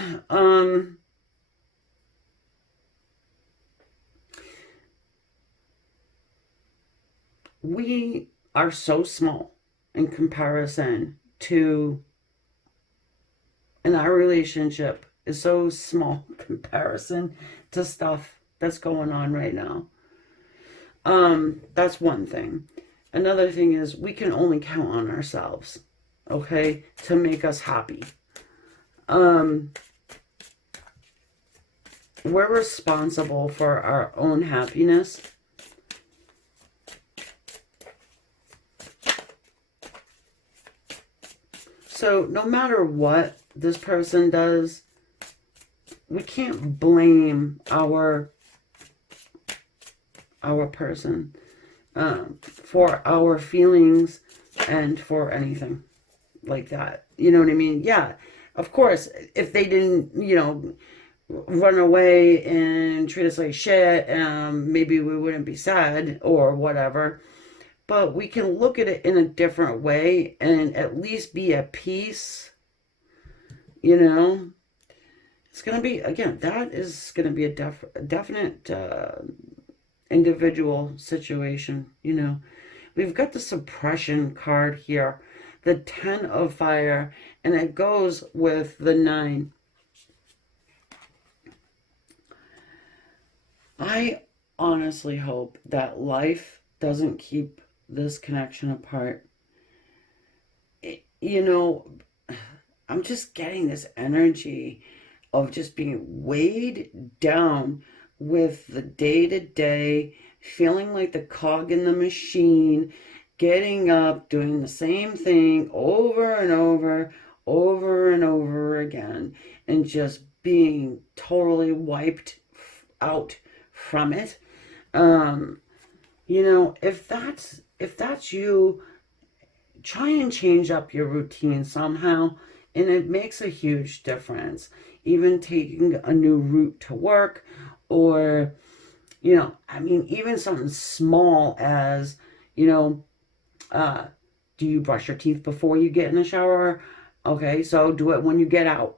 We are so small in comparison to, and our relationship is so small in comparison to stuff that's going on right now. That's one thing. Another thing is we can only count on ourselves, okay, to make us happy. Um, we're responsible for our own happiness. So no matter what this person does, we can't blame our person for our feelings and for anything like that. You know what I mean? Yeah, of course, if they didn't, run away and treat us like shit, maybe we wouldn't be sad or whatever. But we can look at it in a different way and at least be at peace, you know? It's going to be, again, that is going to be a definite individual situation, We've got the suppression card here, the 10 of fire, and it goes with the 9. I honestly hope that life doesn't keep this connection apart. I'm just getting this energy of just being weighed down with the day-to-day, feeling like the cog in the machine, getting up, doing the same thing over and over and over again, and just being totally wiped out from it. If that's you, try and change up your routine somehow, and it makes a huge difference. Even taking a new route to work, or even something small as, do you brush your teeth before you get in the shower? Okay, so do it when you get out.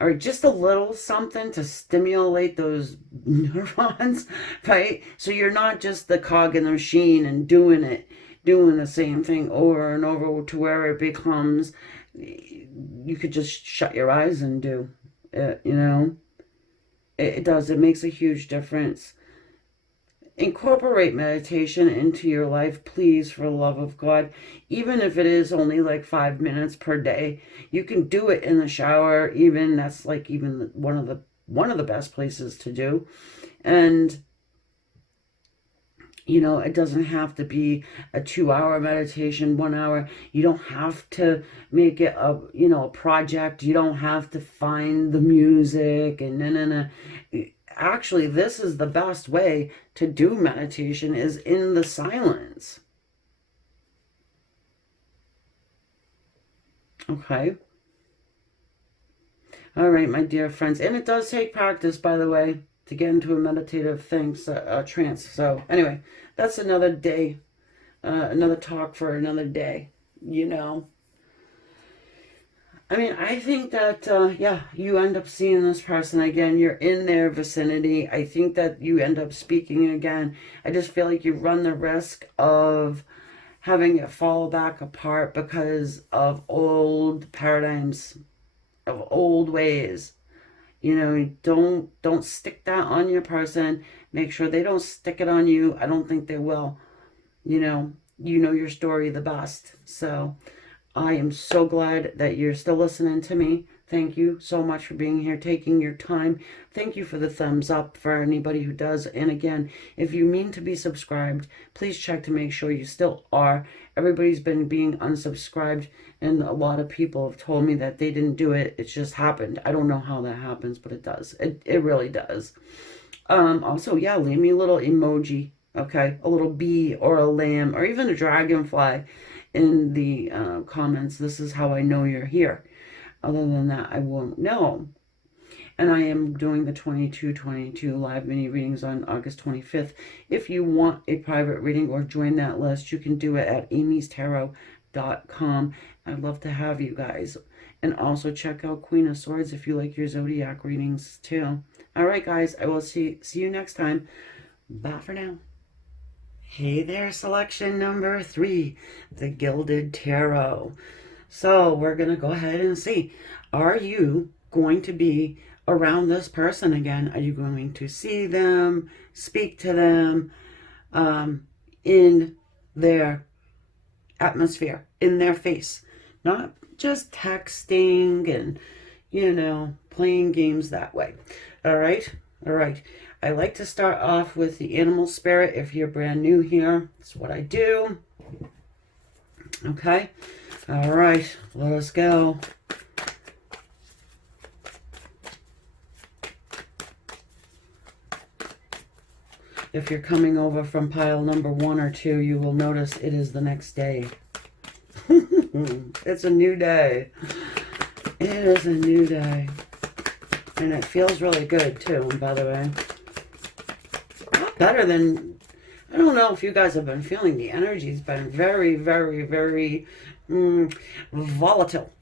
Or just a little something to stimulate those neurons, right? So you're not just the cog in the machine and doing the same thing over and over to where it becomes, you could just shut your eyes and do it, It does. It makes a huge difference. Incorporate meditation into your life, please, for the love of God. Even if it is only like 5 minutes per day, you can do it in the shower. Even that's like even one of the best places to do. And it doesn't have to be a 2-hour meditation, 1 hour. You don't have to make it a project. You don't have to find the music and no. Actually, this is the best way to do meditation, is in the silence. Okay. All right, my dear friends. And it does take practice, by the way, to get into a meditative trance. So anyway, that's another day, another talk for another day, I think that, you end up seeing this person again. You're in their vicinity. I think that you end up speaking again. I just feel like you run the risk of having it fall back apart because of old paradigms, of old ways. Don't stick that on your person. Make sure they don't stick it on you. I don't think they will. You know your story the best. So I am so glad that you're still listening to me. Thank you so much for being here, taking your time. Thank you for the thumbs up for anybody who does. And again, if you mean to be subscribed, please check to make sure you still are. Everybody's been being unsubscribed, and a lot of people have told me that they didn't do it. It's just happened. I don't know how that happens, but it does. It really does. Also, yeah, leave me a little emoji, okay? A little bee or a lamb or even a dragonfly in the comments. This is how I know you're here. Other than that, I won't know. And I am doing the 2222 live mini readings on August 25th. If you want a private reading or join that list, you can do it at amystarot.com. I'd love to have you guys. And also check out Queen of Swords if you like your zodiac readings too. All right, guys, I will see you next time. Bye for now. Hey there, selection number 3, the Gilded Tarot. So we're going to go ahead and see, are you going to be around this person again? Are you going to see them, speak to them in their atmosphere, in their face? Not just texting and, you know, playing games that way. All right? All right. I like to start off with the animal spirit. If you're brand new here, that's what I do. Okay? All right. Let us go. If you're coming over from pile number 1 or 2, you will notice it is the next day. It's a new day. It is a new day. And it feels really good, too, by the way. A lot better than... I don't know if you guys have been feeling the energy's been very, very, very volatile.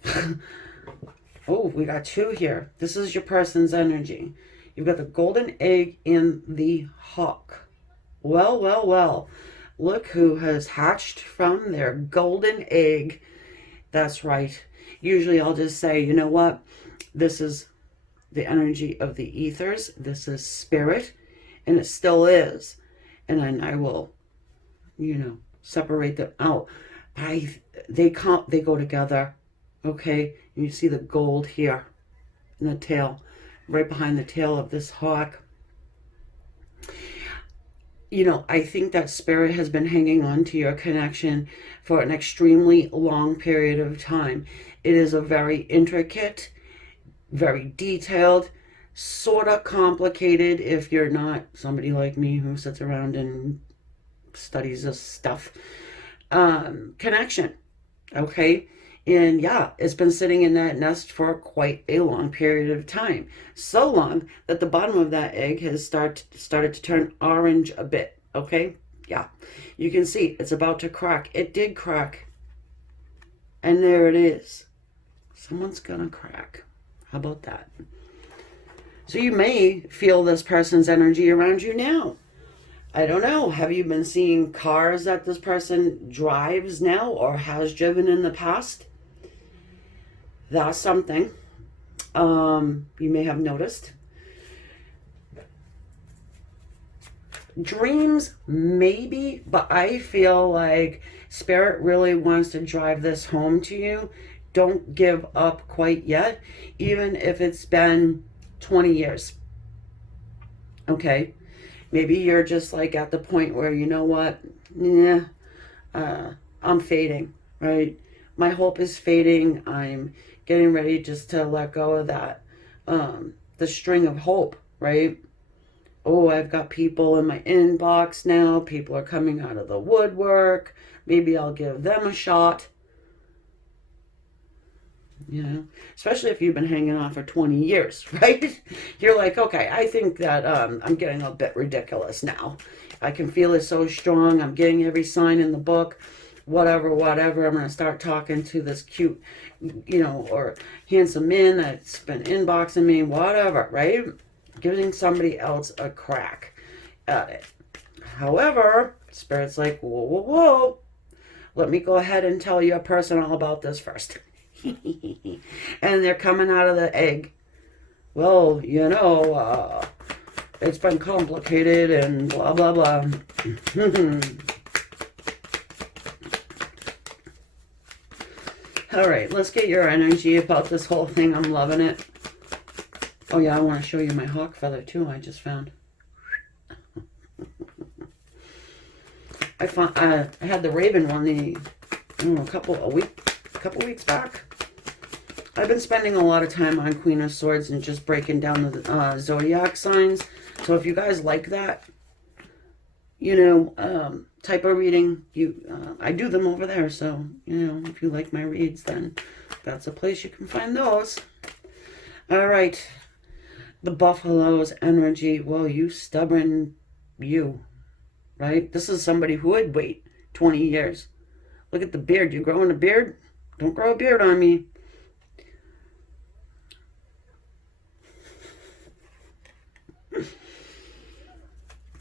Oh, we got 2 here. This is your person's energy. You've got the golden egg and the hawk. Well, well, well. Look who has hatched from their golden egg. That's right. Usually I'll just say, you know what? This is the energy of the ethers. This is spirit. And it still is. And then I will, you know, separate them out. They go together. Okay? And you see the gold here in the tail. Right behind the tail of this hawk. You know, I think that spirit has been hanging on to your connection for an extremely long period of time. It is a very intricate, very detailed, sort of complicated if you're not somebody like me who sits around and studies this stuff. Connection, okay? And yeah, it's been sitting in that nest for quite a long period of time. So long that the bottom of that egg has started to turn orange a bit, okay? Yeah, you can see it's about to crack. It did crack. And there it is. Someone's gonna crack. How about that? So you may feel this person's energy around you now. I don't know. Have you been seeing cars that this person drives now or has driven in the past? That's something you may have noticed. Dreams, maybe, but I feel like Spirit really wants to drive this home to you. Don't give up quite yet, even if it's been 20 years. Okay? Maybe you're just like at the point where, you know what? Yeah, I'm fading, right? My hope is fading. I'm getting ready just to let go of that. The string of hope, right? Oh, I've got people in my inbox now. People are coming out of the woodwork. Maybe I'll give them a shot. You know, especially if you've been hanging on for 20 years, right? You're like, okay, I think that I'm getting a bit ridiculous now. I can feel it so strong. I'm getting every sign in the book. Whatever. I'm going to start talking to this cute, you know, or handsome man that's been inboxing me, whatever, right? Giving somebody else a crack at it. However, Spirit's like, whoa, whoa, whoa. Let me go ahead and tell your person all about this first. And they're coming out of the egg. Well, you know, it's been complicated and blah, blah, blah. All right, let's get your energy about this whole thing. I'm loving it. Oh, yeah, I want to show you my hawk feather, too, I just found. I had the raven one a couple weeks back. I've been spending a lot of time on Queen of Swords and just breaking down the zodiac signs. So if you guys like that, you know, type of reading, I do them over there. So, you know, if you like my reads, then that's a place you can find those. All right. The buffalo's energy. Well, you stubborn you, right? This is somebody who would wait 20 years. Look at the beard. You growing a beard? Don't grow a beard on me.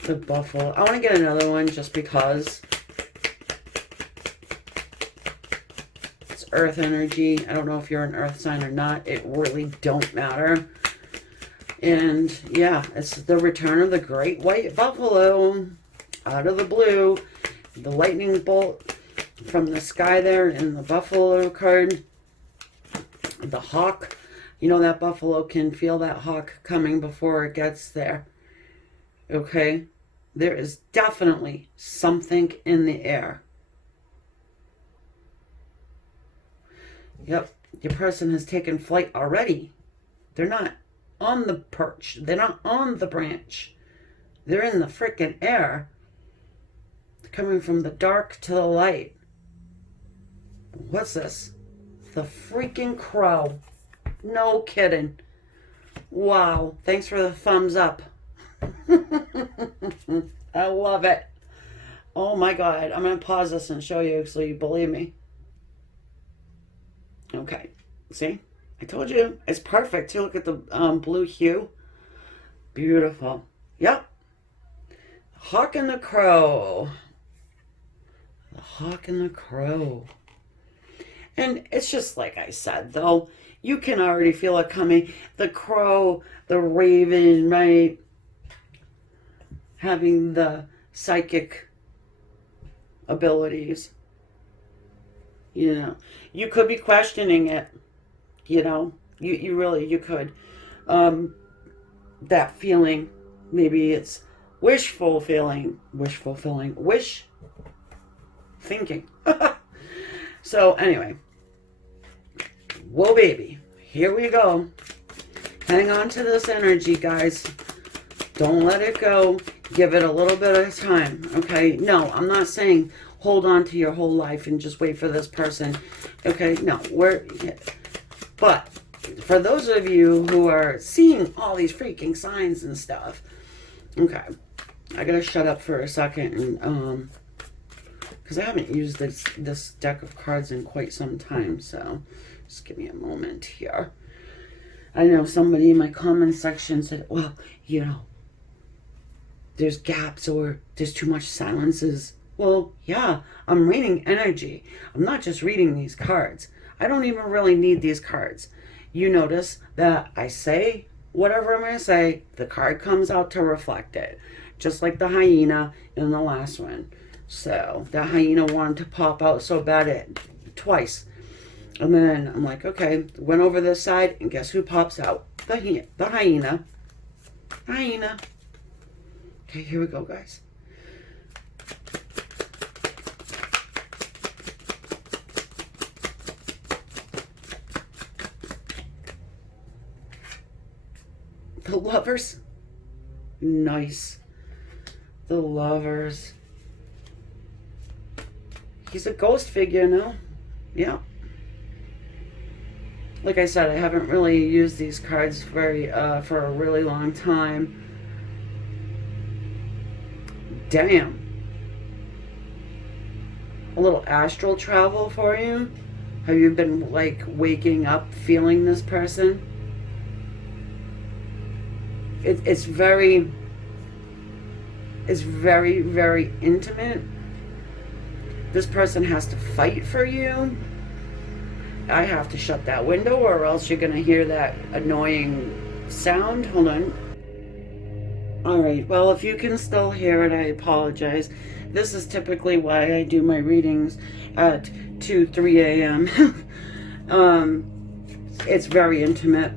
The buffalo. I want to get another one just because it's earth energy. I don't know if you're an earth sign or not. It really don't matter. And yeah, it's the return of the great white buffalo out of the blue. The lightning bolt from the sky there in the buffalo card. The hawk. You know, that buffalo can feel that hawk coming before it gets there. Okay? There is definitely something in the air. Yep. Your person has taken flight already. They're not on the perch. They're not on the branch. They're in the frickin' air. They're coming from the dark to the light. What's this? The freaking crow. No kidding. Wow. Thanks for the thumbs up. I love it. Oh my God. I'm going to pause this and show you so you believe me. Okay. See? I told you. It's perfect. You look at the blue hue. Beautiful. Yep. Hawk and the crow. The hawk and the crow. And it's just like I said, though. You can already feel it coming. The crow, the raven, right? Having the psychic abilities. You know. You could be questioning it. You know. You could. That feeling. Maybe it's wish fulfilling. Wish fulfilling. Wish thinking. So, anyway. Whoa, baby. Here we go. Hang on to this energy, guys. Don't let it go. Give it a little bit of time, okay? No, I'm not saying hold on to your whole life and just wait for this person, okay? No, but for those of you who are seeing all these freaking signs and stuff, okay, I gotta shut up for a second and, because I haven't used this deck of cards in quite some time, so just give me a moment here. I know somebody in my comment section said, well, you know, there's gaps or there's too much silences. Well, yeah, I'm reading energy. I'm not just reading these cards. I don't even really need these cards. You notice that I say whatever I'm going to say, the card comes out to reflect it. Just like the hyena in the last one. So, the hyena wanted to pop out so bad twice. And then I'm like, okay, went over this side, and guess who pops out? The hyena. Hyena. Okay, here we go, guys. The Lovers. Nice. The Lovers. He's a ghost figure now. Yeah. Like I said, I haven't really used these cards for a really long time. Damn. A little astral travel for you? Have you been, like, waking up feeling this person? It's very, very intimate. This person has to fight for you. I have to shut that window or else you're going to hear that annoying sound. Hold on. Alright, well, if you can still hear it, I apologize. This is typically why I do my readings at 2, 3 a.m. It's very intimate.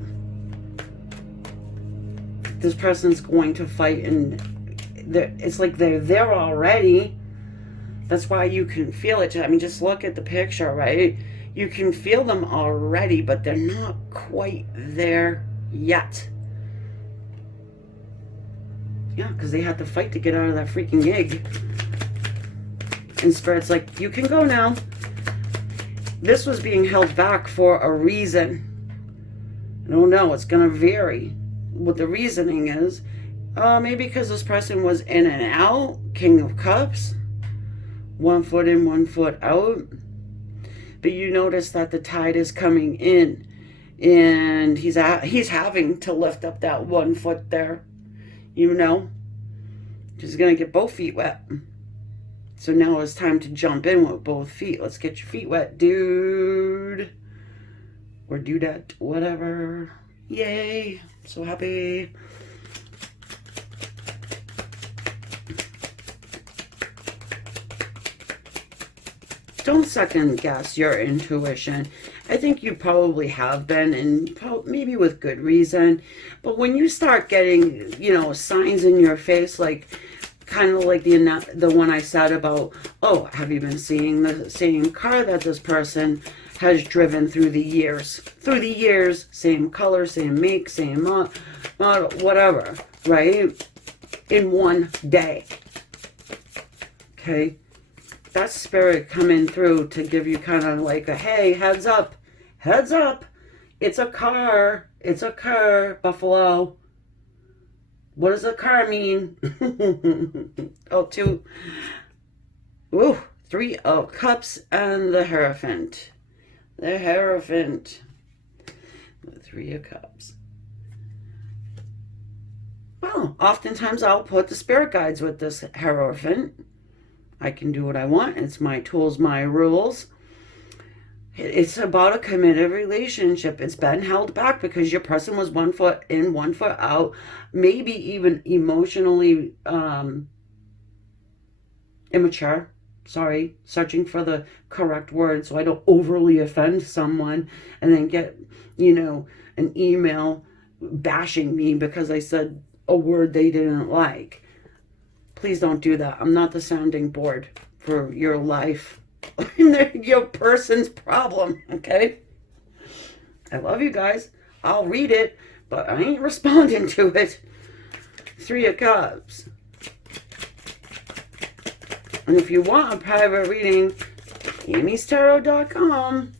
This person's going to fight and it's like they're there already. That's why you can feel it. I mean, just look at the picture, right? You can feel them already, but they're not quite there yet. Yeah, because they had to fight to get out of that freaking egg. And Spirit's like, you can go now. This was being held back for a reason. I don't know. It's going to vary what the reasoning is. Maybe because this person was in and out. King of Cups. 1 foot in, 1 foot out. But you notice that the tide is coming in. And he's having to lift up that 1 foot there. You know? She's going to get both feet wet. So now it's time to jump in with both feet. Let's get your feet wet, dude. Or dudette, whatever. Yay. So happy. Don't second guess your intuition. I think you probably have been, and maybe with good reason. But when you start getting, you know, signs in your face, like kind of like the one I said about, oh, have you been seeing the same car that this person has driven through the years? Through the years, same color, same make, same model, whatever, right? In one day. Okay? That's spirit coming through to give you kind of like a, hey, heads up, it's a car, Buffalo. What does a car mean? Oh, Three of Cups and the Hierophant. The Hierophant. The Three of Cups. Well, oftentimes I'll put the spirit guides with this Hierophant. I can do what I want. It's my tools, my rules. It's about a committed relationship. It's been held back because your person was 1 foot in, 1 foot out, maybe even emotionally immature. Sorry, searching for the correct word so I don't overly offend someone and then get, you know, an email bashing me because I said a word they didn't like. Please don't do that. I'm not the sounding board for your life. Your person's problem, okay? I love you guys. I'll read it, but I ain't responding to it. Three of Cups. And if you want a private reading, amystarot.com.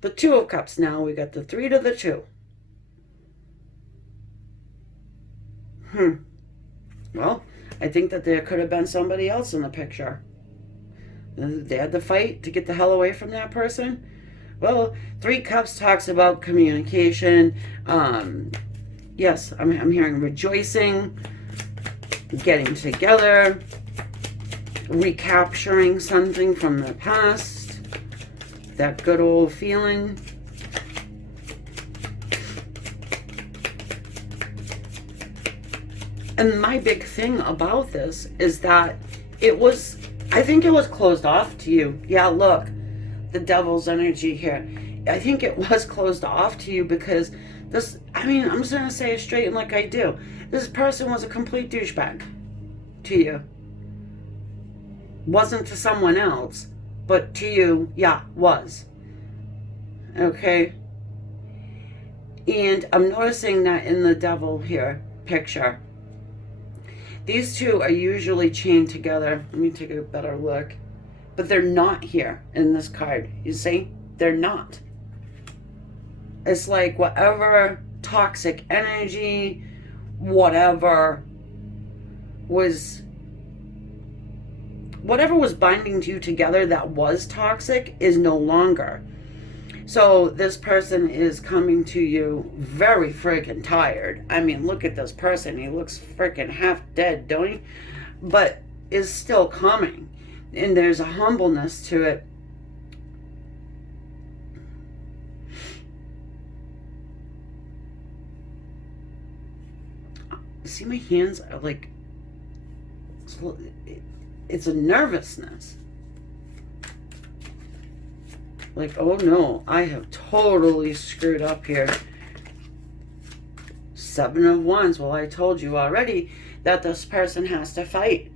The Two of Cups now. We got the 3 to the 2. Well, I think that there could have been somebody else in the picture. They had to fight to get the hell away from that person. Well, 3 Cups talks about communication. Yes, I'm hearing rejoicing, getting together, recapturing something from the past. That good old feeling. And my big thing about this is that I think it was closed off to you. Yeah, look, the devil's energy here. I think it was closed off to you because this, I'm just going to say it straight and like I do. This person was a complete douchebag to you. Wasn't to someone else, but to you, yeah, was. Okay? And I'm noticing that in the devil here picture. These two are usually chained together. Let me take a better look. But they're not here in this card. You see? They're not. It's like whatever toxic energy, whatever was binding you together that was toxic is no longer. So this person is coming to you very freaking tired. I mean, look at this person. He looks freaking half dead, don't he? But is still coming. And there's a humbleness to it. See, my hands are like, it's a nervousness. Like, oh no, I have totally screwed up here. 7 of Wands. Well, I told you already that this person has to fight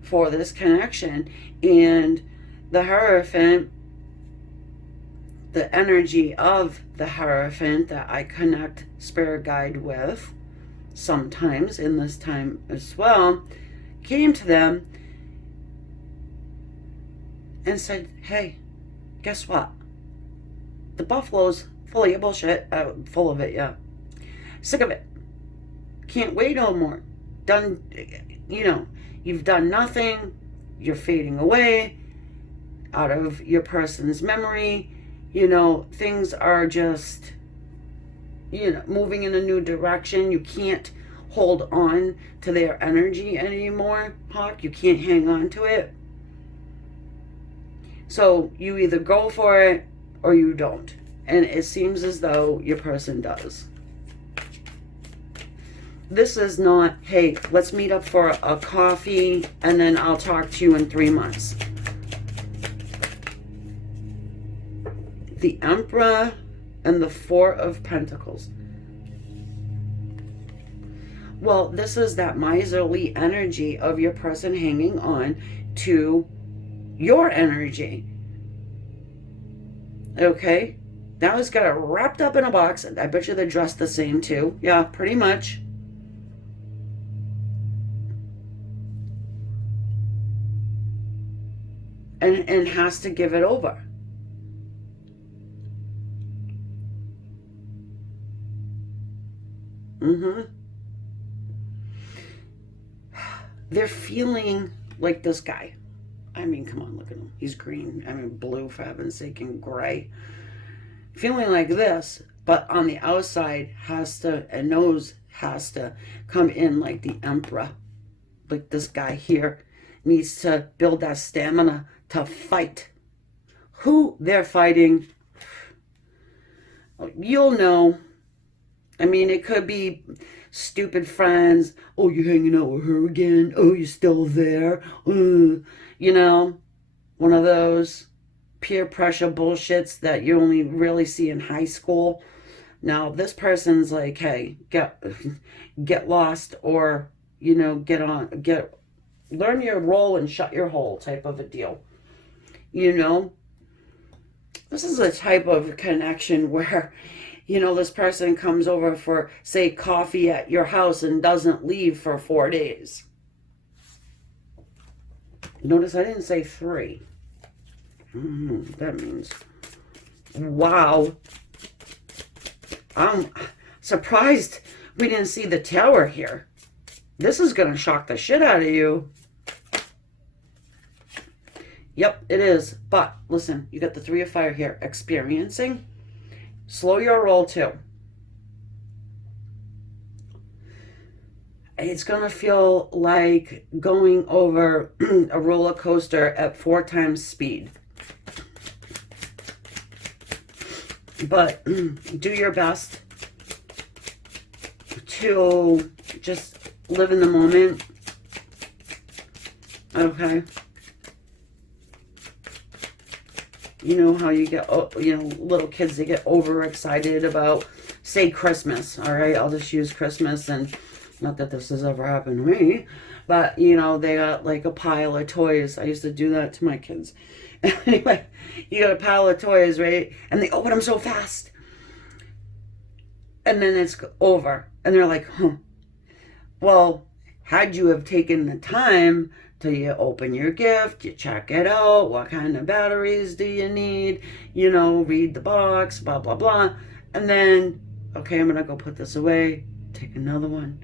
for this connection. And the Hierophant, the energy of the Hierophant that I connect spirit guide with, sometimes in this time as well, came to them and said, hey, guess what? The buffalo's full of your bullshit. Full of it, yeah. Sick of it. Can't wait no more. Done, you know, you've done nothing. You're fading away out of your person's memory. You know, things are just moving in a new direction. You can't hold on to their energy anymore, Hawk. You can't hang on to it. So you either go for it or you don't. And it seems as though your person does. This is not, hey, let's meet up for a coffee and then I'll talk to you in 3 months. The Emperor and the Four of Pentacles. Well, this is that miserly energy of your person hanging on to your energy. Okay? Now it's got it wrapped up in a box. I bet you they're dressed the same too. Yeah, pretty much. And has to give it over. They're feeling like this guy. I mean, come on, look at him. He's green. I mean, blue, for heaven's sake, and gray. Feeling like this, but on the outside has to come in like the Emperor. Like this guy here needs to build that stamina to fight. Who they're fighting, you'll know. I mean, it could be stupid friends. Oh, you're hanging out with her again. Oh, you're still there. You know, one of those peer pressure bullshits that you only really see in high school. Now, this person's like, hey, get lost, or, learn your role and shut your hole type of a deal. This is a type of connection where, this person comes over for, say, coffee at your house and doesn't leave for 4 days. Notice I didn't say 3. That means, wow. I'm surprised we didn't see the Tower here. This is going to shock the shit out of you. Yep, it is. But listen, you got the 3 of Fire here. Experiencing. Slow your roll too. It's going to feel like going over a roller coaster at 4 times speed. But do your best to just live in the moment. Okay? You know how you get, little kids, they get overexcited about, say, Christmas. All right? I'll just use Christmas, and not that this has ever happened to me, but, they got like a pile of toys. I used to do that to my kids. Anyway, you got a pile of toys, right? And they open them so fast. And then it's over. And they're like, well, had you have taken the time till you open your gift, you check it out, what kind of batteries do you need, read the box, blah, blah, blah. And then, okay, I'm going to go put this away, take another one,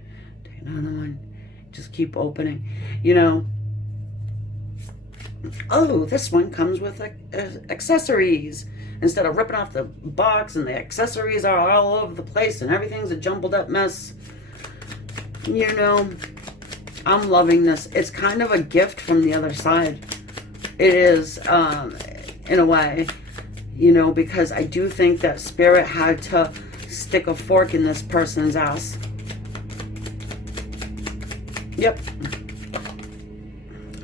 just keep opening, Oh, this one comes with accessories. Instead of ripping off the box and the accessories are all over the place and everything's a jumbled up mess. I'm loving this. It's kind of a gift from the other side. It is, in a way, because I do think that Spirit had to stick a fork in this person's ass. Yep.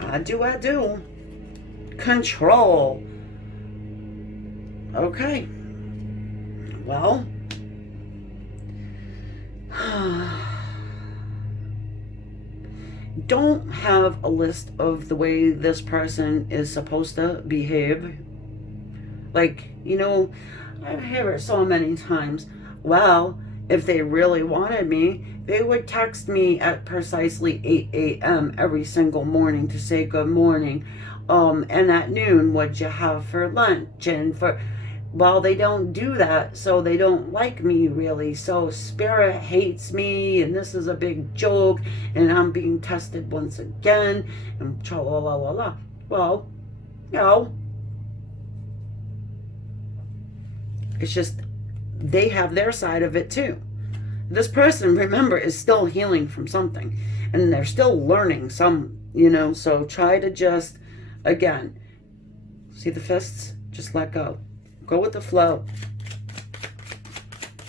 I do. Control. Okay. Well. Don't have a list of the way this person is supposed to behave. Like, I hear it so many times. Well, if they really wanted me, they would text me at precisely 8 a.m. every single morning to say good morning. And at noon, what'd you have for lunch? And well, they don't do that, so they don't like me really. So Spirit hates me, and this is a big joke, and I'm being tested once again, and tra la la la la. Well, it's just they have their side of it too. This person, remember, is still healing from something, and they're still learning some, so try to just, again, see the fists? Just let go. Go with the flow.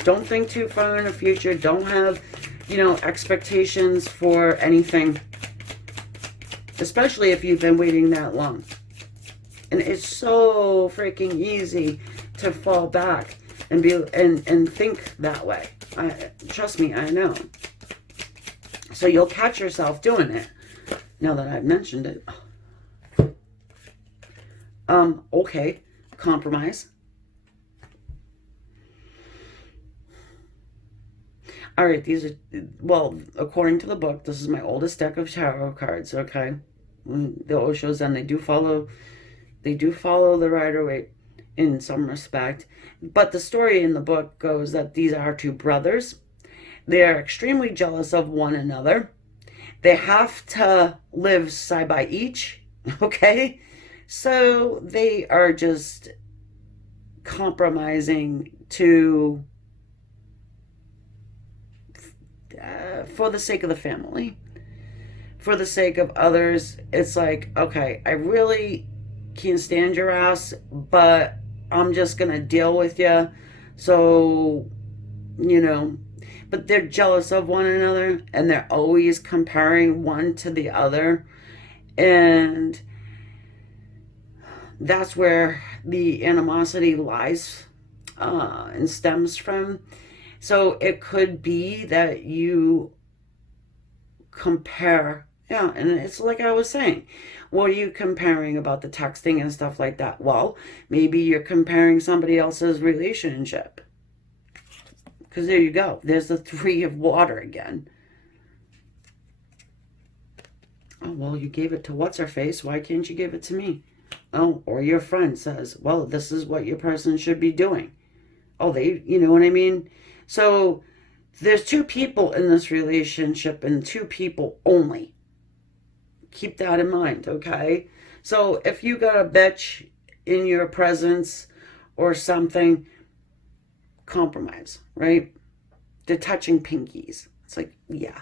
Don't think too far in the future. Don't have, expectations for anything, especially if you've been waiting that long. And it's so freaking easy to fall back and think that way. Trust me, I know. So you'll catch yourself doing it. Now that I've mentioned it. Okay. Compromise. All right, these are, well, according to the book, this is my oldest deck of tarot cards, okay? The Osho Zen, they do follow the Rider-Waite in some respect. But the story in the book goes that these are two brothers. They are extremely jealous of one another. They have to live side by each, okay? So they are just compromising to, for the sake of the family, for the sake of others. It's like, okay, I really can't stand your ass, but I'm just gonna deal with you. So, but they're jealous of one another, and they're always comparing one to the other, and that's where the animosity lies and stems from. So it could be that you compare, and it's like I was saying, what are you comparing about the texting and stuff like that? Well, maybe you're comparing somebody else's relationship. Because there you go. There's the Three of Water again. Oh, well, you gave it to what's-her-face. Why can't you give it to me? Oh, or your friend says, well, this is what your person should be doing. Oh, you know what I mean? So there's two people in this relationship, and two people only. Keep that in mind, okay? So if you got a bitch in your presence or something, compromise, right? They're touching pinkies. It's like, yeah,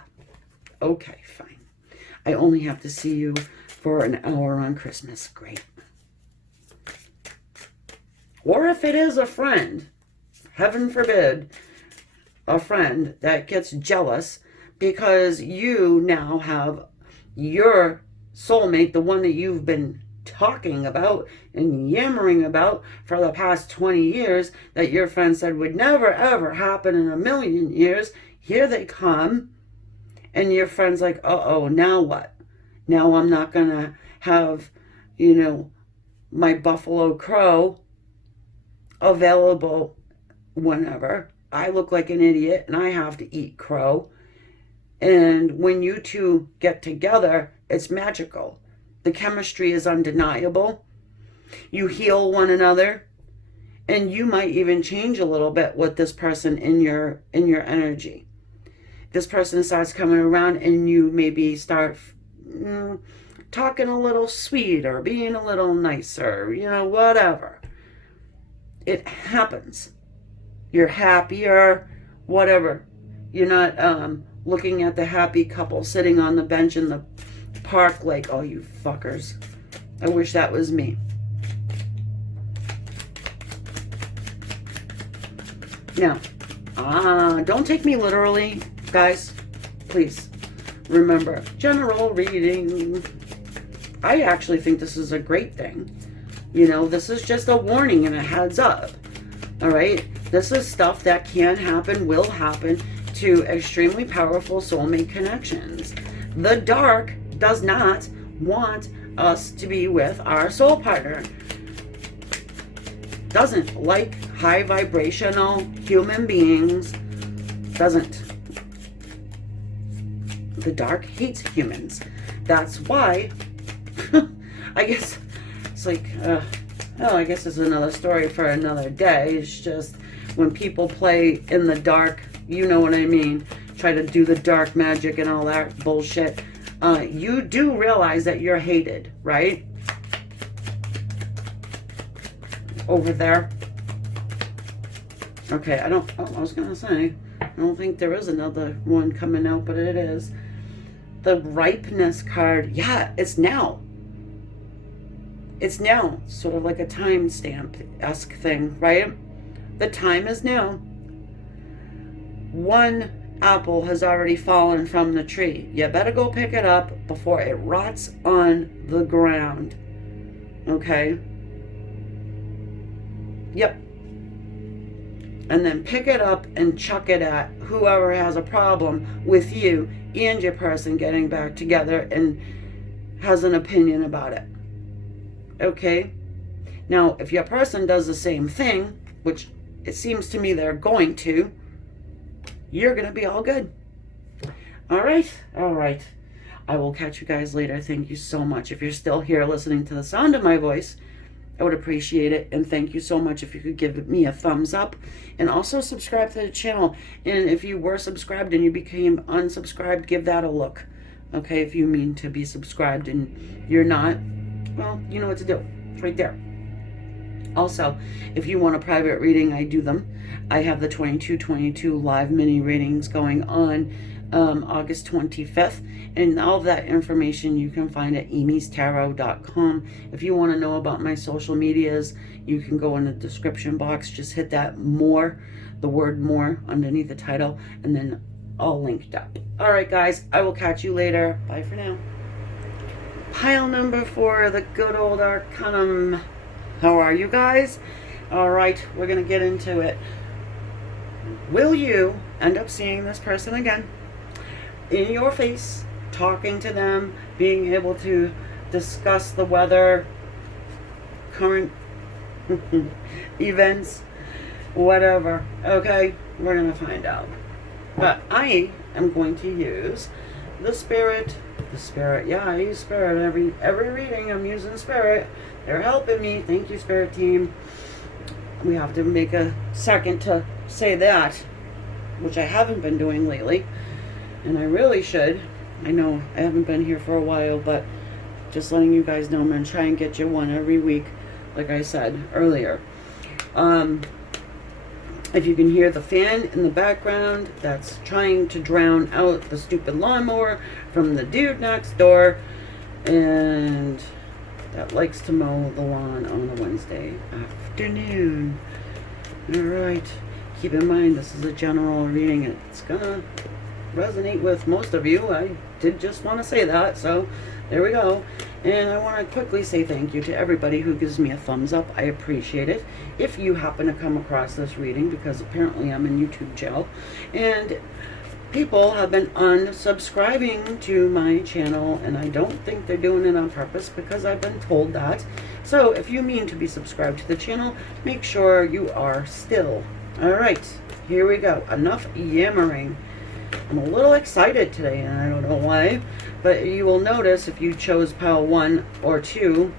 okay, fine. I only have to see you for an hour on Christmas. Great. Or if it is a friend, heaven forbid, a friend that gets jealous because you now have your soulmate, the one that you've been talking about and yammering about for the past 20 years, that your friend said would never ever happen in a million years. Here they come, and your friend's like, uh-oh, now what? Now I'm not gonna have, my buffalo crow available whenever. I look like an idiot and I have to eat crow. And when you two get together, it's magical. The chemistry is undeniable. You heal one another, and you might even change a little bit with this person in your energy. This person starts coming around, and you maybe start talking a little sweeter, being a little nicer, whatever. It happens. You're happier, whatever. You're not looking at the happy couple sitting on the bench in the park like, oh, you fuckers. I wish that was me. Now, don't take me literally, guys. Please. Remember, general reading. I actually think this is a great thing. This is just a warning and a heads up. All right? This is stuff that can happen, will happen to extremely powerful soulmate connections. The dark does not want us to be with our soul partner. Doesn't like high vibrational human beings. Doesn't. The dark hates humans. That's why, I guess, it's like, I guess it's another story for another day. It's just when people play in the dark, you know what I mean, try to do the dark magic and all that bullshit, you do realize that you're hated, right? Over there. Okay, I was going to say, I don't think there is another one coming out, but it is. The ripeness card, yeah, it's now. It's now. Sort of like a timestamp-esque thing, right? The time is now. One apple has already fallen from the tree. You better go pick it up before it rots on the ground. Okay? Yep. And then pick it up and chuck it at whoever has a problem with you and your person getting back together and has an opinion about it. Okay? Now, if your person does the same thing, which it seems to me they're going to, you're going to be all good. All right? All right. I will catch you guys later. Thank you so much. If you're still here listening to the sound of my voice, I would appreciate it. And thank you so much if you could give me a thumbs up. And also subscribe to the channel. And if you were subscribed and you became unsubscribed, give that a look. Okay? If you mean to be subscribed and you're not, well, you know what to do. It's right there. Also, if you want a private reading, I do them. I have the 2222 live mini readings going on August 25th. And all of that information you can find at amystarot.com. If you want to know about my social medias, you can go in the description box. Just hit that more, the word more underneath the title, and then all linked up. All right, guys, I will catch you later. Bye for now. Pile number 4, the good old Arcanum. How are you guys? All right, we're going to get into it. Will you end up seeing this person again? In your face, talking to them, being able to discuss the weather, current events, whatever. Okay, we're going to find out. But I am going to use the spirit. The spirit, yeah, I use spirit every reading. I'm using spirit. They're helping me. Thank you, spirit team. We have to make a second to say that, which I haven't been doing lately, and I really should. I know I haven't been here for a while, but just letting you guys know, I'm going to try and get you one every week, like I said earlier. If you can hear the fan in the background, that's trying to drown out the stupid lawnmower from the dude next door, and that likes to mow the lawn on a Wednesday afternoon. Alright, keep in mind this is a general reading. It's gonna resonate with most of you. I did just want to say that, so there we go. And I want to quickly say thank you to everybody who gives me a thumbs up. I appreciate it. If you happen to come across this reading, because apparently I'm in YouTube jail, and people have been unsubscribing to my channel, and I don't think they're doing it on purpose because I've been told that. So if you mean to be subscribed to the channel, make sure you are still. Alright, here we go. Enough yammering. I'm a little excited today, and I don't know why, but you will notice if you chose pile 1 or 2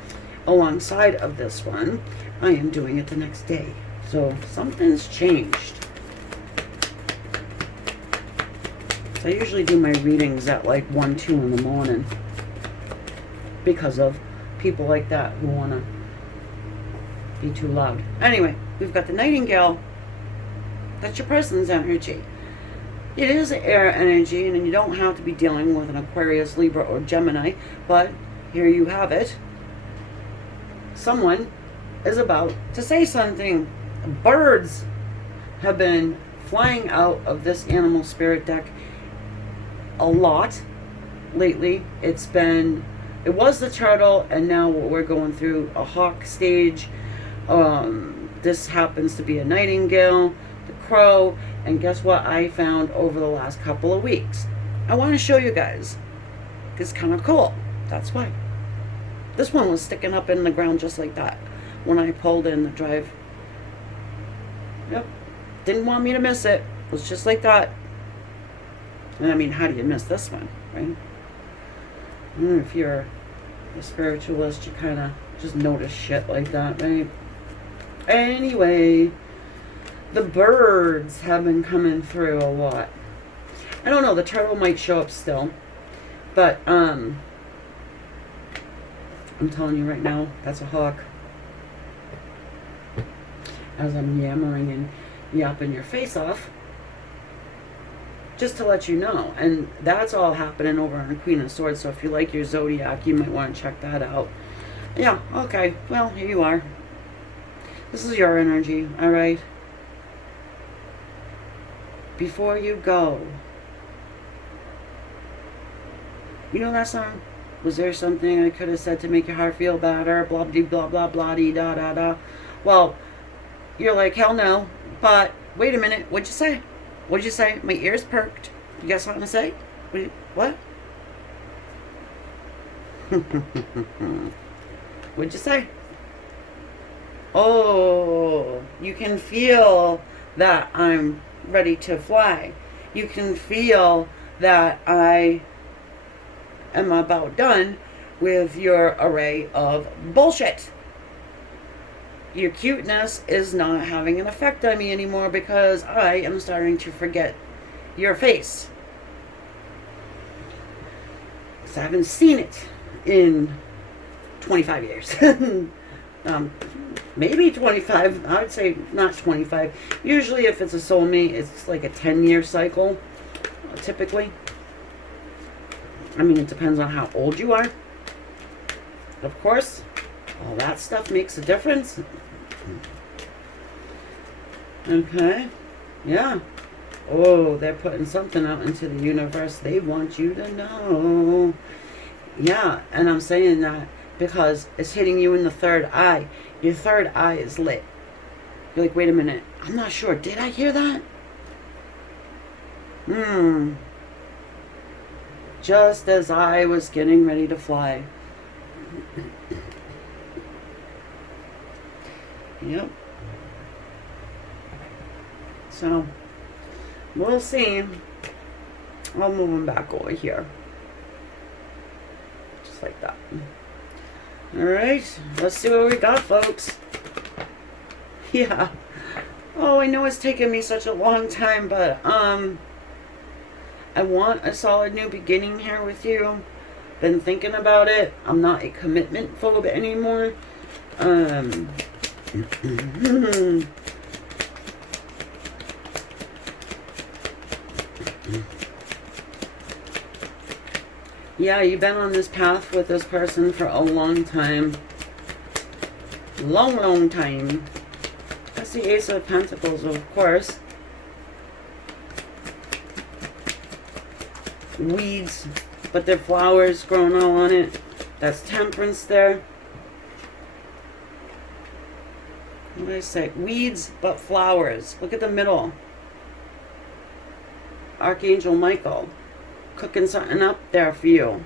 alongside of this one, I am doing it the next day. So something's changed. So I usually do my readings at like 1, 2 in the morning because of people like that who want to be too loud. Anyway, we've got the Nightingale. That's your person's energy. It is air energy, and you don't have to be dealing with an Aquarius, Libra, or Gemini, but here you have it. Someone is about to say something. Birds have been flying out of this animal spirit deck a lot lately. It was the turtle, and now we're going through a hawk stage. This happens to be a nightingale, the crow, and guess what I found over the last couple of weeks? I want to show you guys. It's kind of cool. That's why. This one was sticking up in the ground just like that when I pulled in the drive. Yep. Didn't want me to miss it. It was just like that. And I mean, how do you miss this one, right? If you're a spiritualist, you kind of just notice shit like that, right? Anyway, the birds have been coming through a lot. I don't know, the turtle might show up still. But, I'm telling you right now, that's a hawk. As I'm yammering, and yapping your face off. Just to let you know. And that's all happening over on Queen of Swords. So if you like your zodiac, you might want to check that out. Yeah, okay. Well, here you are. This is your energy, alright? Before you go. You know that song? Was there something I could have said to make your heart feel better? Blah, blah, blah, blah, blah, dee, da, da, da. Well, you're like, hell no. But, wait a minute. What'd you say? What'd you say? My ears perked. You got something to say? What? What'd you say? Oh, you can feel that I'm ready to fly. You can feel that I am about done with your array of bullshit. Your cuteness is not having an effect on me anymore because I am starting to forget your face. Because I haven't seen it in 25 years. Maybe 25. I would say not 25. Usually if it's a soulmate, it's like a 10-year cycle, typically. I mean, it depends on how old you are. Of course, all that stuff makes a difference. Okay. Yeah. Oh, they're putting something out into the universe. They want you to know. Yeah, and I'm saying that because it's hitting you in the third eye. Your third eye is lit. You're like, wait a minute. I'm not sure. Did I hear that? Just as I was getting ready to fly. Yep. So, we'll see. I'll move them back over here. Just like that. Alright, let's see what we got, folks. Yeah. Oh, I know it's taken me such a long time, but, I want a solid new beginning here with you. Been thinking about it. I'm not a commitment phobe anymore. Yeah, you've been on this path with this person for a long time. Long time. That's the Ace of Pentacles, of course. Weeds, but they're flowers growing all on it. That's Temperance there. What did I say? Weeds, but flowers. Look at the middle. Archangel Michael. Cooking something up there for you.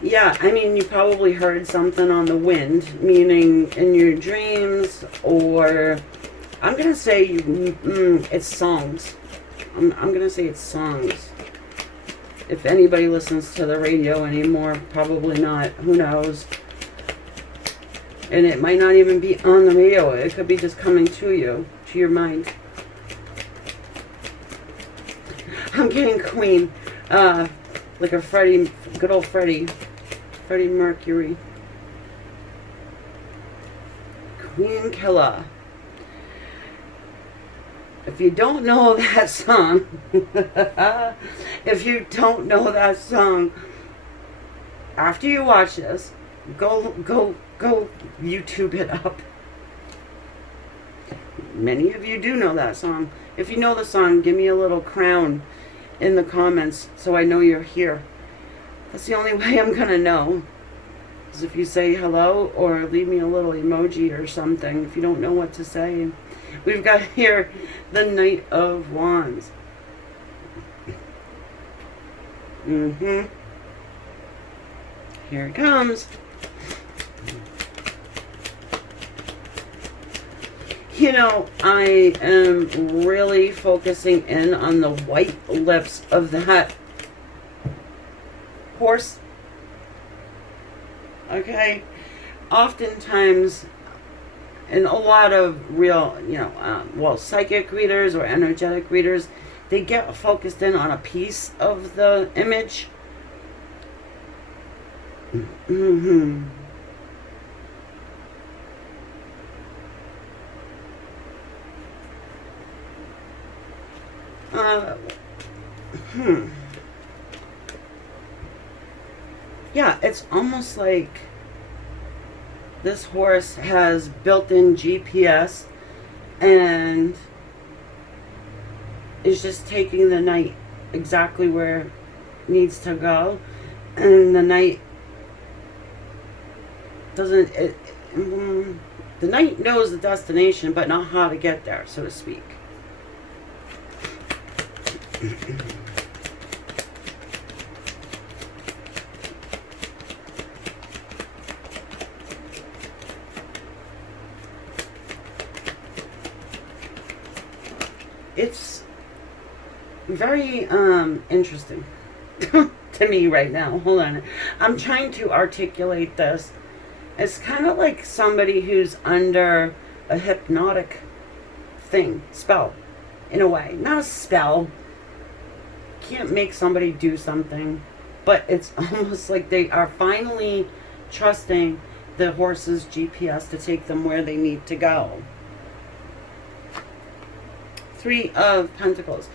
Yeah, I mean, you probably heard something on the wind, meaning in your dreams, or I'm going to say it's songs. I'm going to say it's songs. If anybody listens to the radio anymore, probably not. Who knows? And it might not even be on the radio. It could be just coming to you, to your mind. I'm getting Queen. Like a Freddie, good old Freddie Mercury. Queen Killer. If you don't know that song, after you watch this, go YouTube it up. Many of you do know that song. If you know the song, give me a little crown in the comments so I know you're here. That's the only way I'm gonna know, is if you say hello or leave me a little emoji or something if you don't know what to say. We've got here the Knight of Wands. Here it comes. You know, I am really focusing in on the white lips of that horse. Okay? Oftentimes, in a lot of real, psychic readers or energetic readers, they get focused in on a piece of the image. Mm-hmm. Uh, hmm. Yeah, it's almost like this horse has built-in GPS and is just taking the knight exactly where it needs to go, and the knight doesn't. The knight knows the destination, but not how to get there, so to speak. It's very interesting to me right now. Hold on. I'm trying to articulate this. It's kind of like somebody who's under a hypnotic spell, in a way. Not a spell. Can't make somebody do something, but it's almost like they are finally trusting the horse's GPS to take them where they need to go. Three of Pentacles.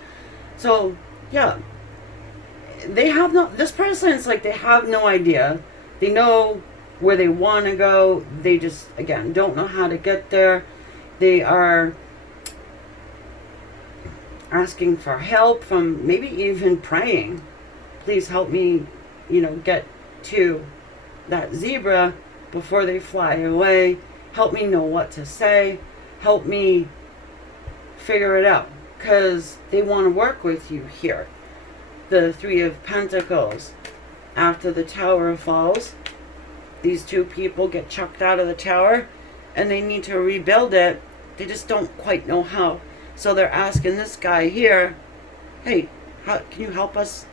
So, yeah. They have no, this person, it's like they have no idea. They know where they want to go. They just, again, don't know how to get there. They are asking for help from, maybe even praying. Please help me, get to that zebra before they fly away. Help me know what to say. Help me figure it out. Because they want to work with you here. The Three of Pentacles. After the tower falls, these two people get chucked out of the tower and they need to rebuild it. They just don't quite know how. So they're asking this guy here, hey, can you help us?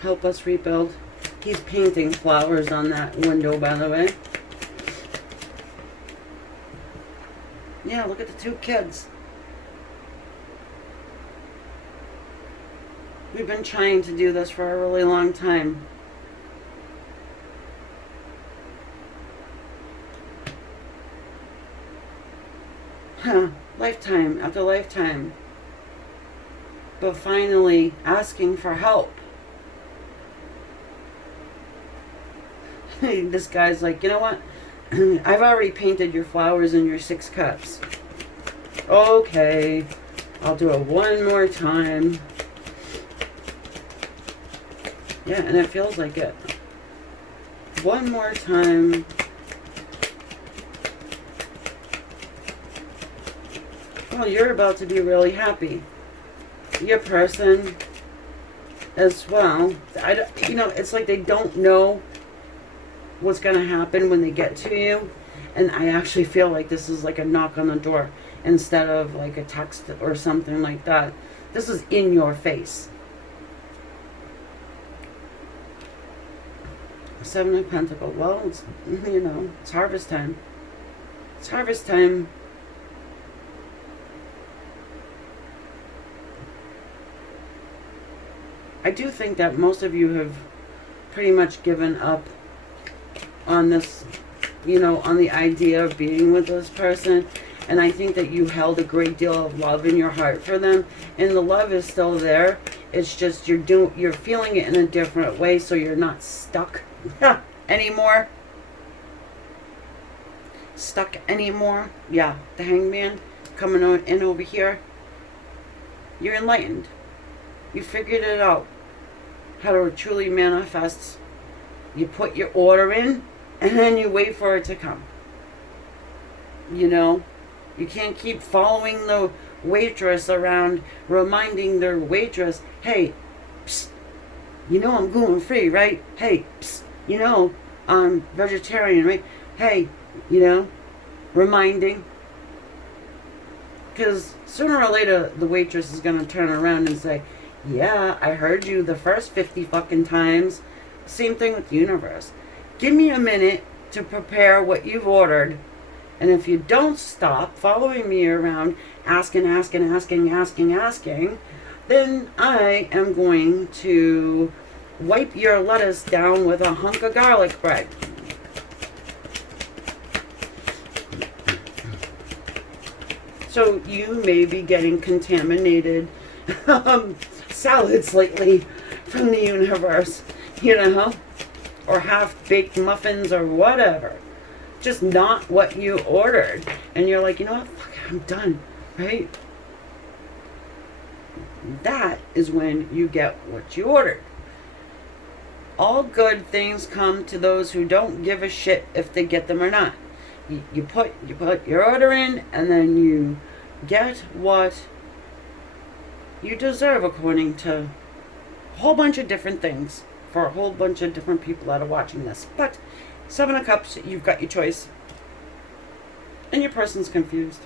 Help us rebuild. He's painting flowers on that window, by the way. Yeah, look at the two kids. We've been trying to do this for a really long time. Lifetime after lifetime. But finally asking for help. This guy's like, you know what? I've already painted your flowers in your 6 cups. Okay, I'll do it one more time. Yeah, and it feels like it. One more time. Oh, you're about to be really happy. Your person as well. It's like they don't know what's going to happen when they get to you. And I actually feel like this is like a knock on the door instead of like a text or something like that. This is in your face. Seven of Pentacles. Well, it's harvest time. It's harvest time. I do think that most of you have pretty much given up on this, on the idea of being with this person. And I think that you held a great deal of love in your heart for them. And the love is still there. It's just you're feeling it in a different way, so you're not stuck anymore. Stuck anymore. Yeah, the Hangman coming in over here. You're enlightened. You figured it out. How to truly manifest. You put your order in, and then you wait for it to come. You can't keep following the waitress around, reminding their waitress, hey, psst, I'm gluten free, right? Hey, psst, I'm vegetarian, right? Hey, reminding. Because sooner or later, the waitress is going to turn around and say, yeah, I heard you the first 50 fucking times. Same thing with the universe. Give me a minute to prepare what you've ordered. And if you don't stop following me around, asking, then then I am going to wipe your lettuce down with a hunk of garlic bread. So you may be getting contaminated salads lately from the universe, you know, or half-baked muffins or whatever. Just not what you ordered. And you're like, you know what, fuck, I'm done, right? That is when you get what you ordered. All good things come to those who don't give a shit if they get them or not. You put your order in, and then you get what you deserve according to a whole bunch of different things for a whole bunch of different people that are watching this. But Seven of Cups, you've got your choice, and your person's confused.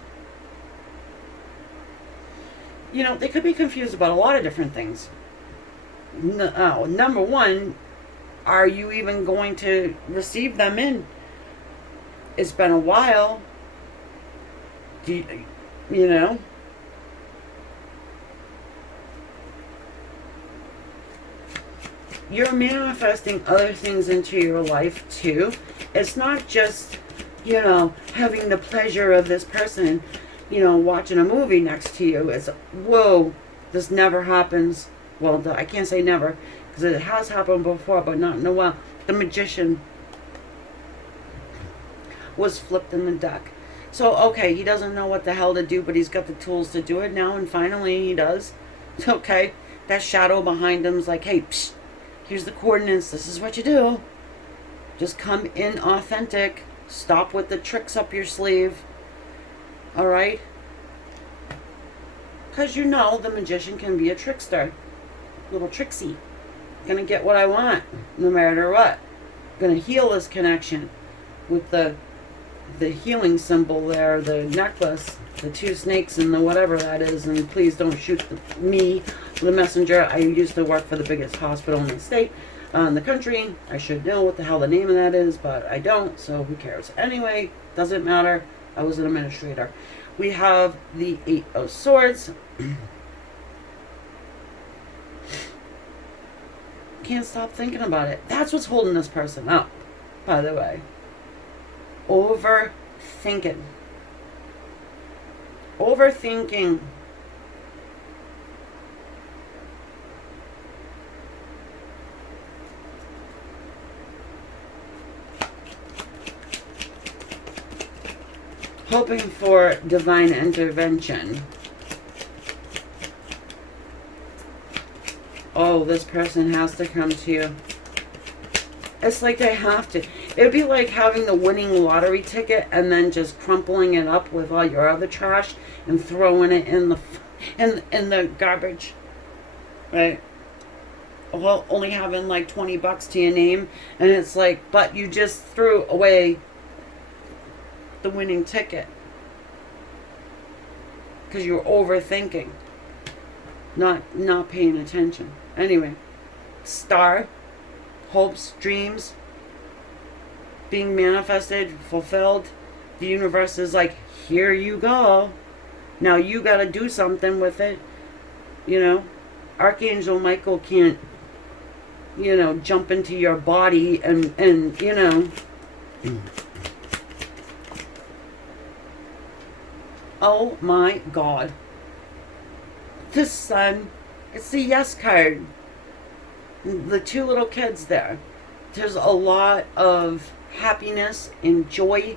You know, they could be confused about a lot of different things. Number one, are you even going to receive them in? It's been a while. You know? You're manifesting other things into your life too. It's not just, you know, having the pleasure of this person, you know, watching a movie next to you. It's, whoa, this never happens. Well, I can't say never, because it has happened before, but not in a while. The Magician was flipped in the deck. So, okay, he doesn't know what the hell to do, but he's got the tools to do it now, and finally he does. Okay, that shadow behind him's like, hey, psh, here's the coordinates, this is what you do. Just come in authentic. Stop with the tricks up your sleeve. Alright? Because you know the Magician can be a trickster. Little tricksy. Gonna get what I want, no matter what. Gonna heal this connection with the healing symbol there, the necklace, the two snakes and the whatever that is. And please don't shoot me, the messenger. I used to work for the biggest hospital in the state, in the country. I should know what the hell the name of that is, but I don't, so who cares? Anyway, doesn't matter. I was an administrator. We have the Eight of Swords. Can't stop thinking about it. That's what's holding this person up, by the way. Overthinking. Overthinking. Hoping for divine intervention. Oh, this person has to come to you. It's like they have to. It'd be like having the winning lottery ticket and then just crumpling it up with all your other trash and throwing it in the garbage, right? Well, only having like $20 to your name, and it's like, but you just threw away the winning ticket because you're overthinking, not paying attention. Anyway, Star. Hopes, dreams, being manifested, fulfilled. The universe is like, here you go. Now you got to do something with it. You know, Archangel Michael can't, you know, jump into your body and you know. Oh my God. The Sun, it's the Yes card. The two little kids there. There's a lot of happiness and joy,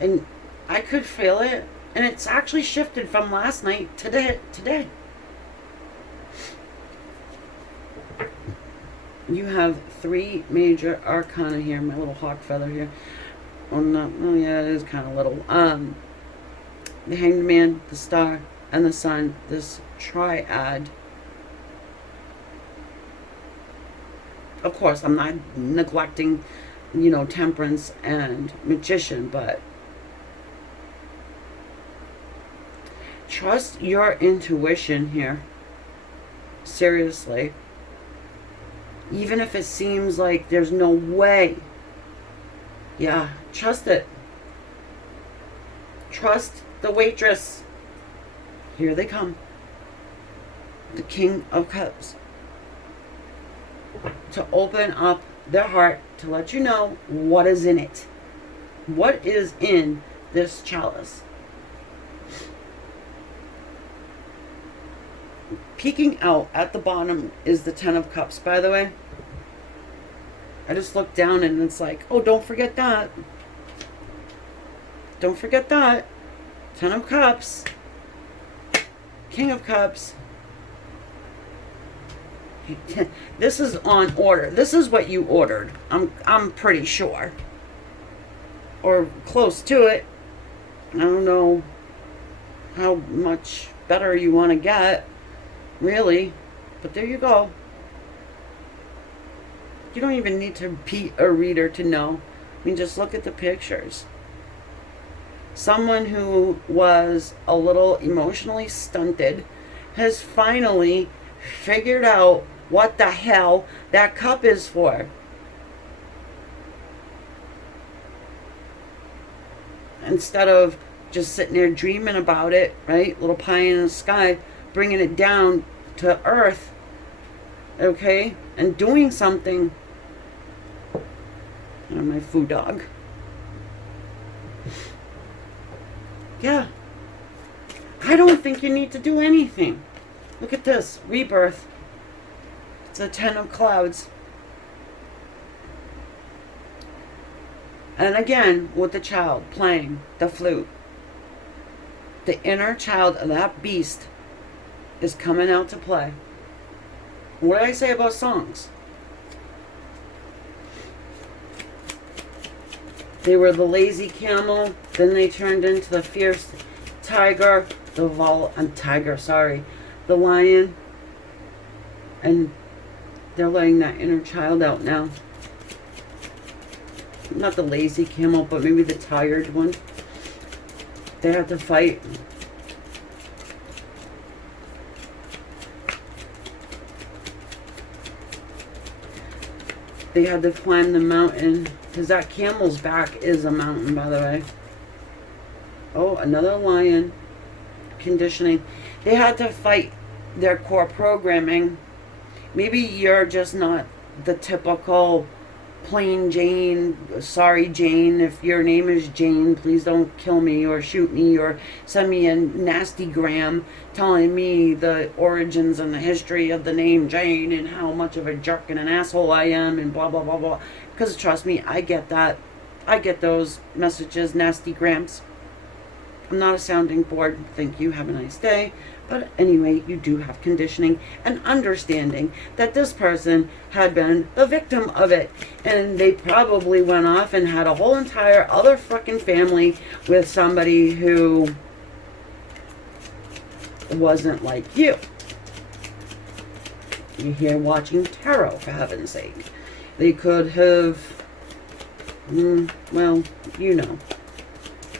and I could feel it. And it's actually shifted from last night to today. You have three major arcana here. My little hawk feather here. Oh no, oh yeah, it is kind of little. The Hanged Man, the Star, and the Sun. This triad. Of course, I'm not neglecting, you know, Temperance and Magician, but trust your intuition here. Seriously. Even if it seems like there's no way. Yeah, trust it. Trust the waitress. Here they come. the King of Cups, to open up their heart to let you know what is in it. What is in this chalice? Peeking out at the bottom is the Ten of Cups, by the way. I just looked down and it's like, oh, don't forget that. Don't forget that. Ten of Cups. King of Cups. This is on order. This is what you ordered. I'm pretty sure. Or close to it. I don't know how much better you want to get, really. But there you go. You don't even need to be a reader to know. I mean, just look at the pictures. Someone who was a little emotionally stunted has finally figured out what the hell that cup is for. Instead of just sitting there dreaming about it, right? Little pie in the sky, bringing it down to earth, okay? And doing something. And my food dog. Yeah. I don't think you need to do anything. Look at this. Rebirth. It's a Ten of Clouds. And again, with the child playing the flute. The inner child of that beast is coming out to play. What did I say about songs? They were the lazy camel, then they turned into the fierce tiger, the lion, and they're letting that inner child out now. Not the lazy camel, but maybe the tired one. They had to fight. They had to climb the mountain, because that camel's back is a mountain, by the way. Oh, another lion. Conditioning. They had to fight their core programming. Maybe you're just not the typical plain Jane. Sorry, Jane. If your name is Jane, please don't kill me or shoot me or send me a nasty gram telling me the origins and the history of the name Jane and how much of a jerk and an asshole I am and blah, blah, blah, blah. Because trust me, I get that. I get those messages, nasty grams. I'm not a sounding board. Thank you. Have a nice day. But anyway, you do have conditioning and understanding that this person had been the victim of it. And they probably went off and had a whole entire other fucking family with somebody who wasn't like you. You're here watching tarot, for heaven's sake. They could have, well, you know.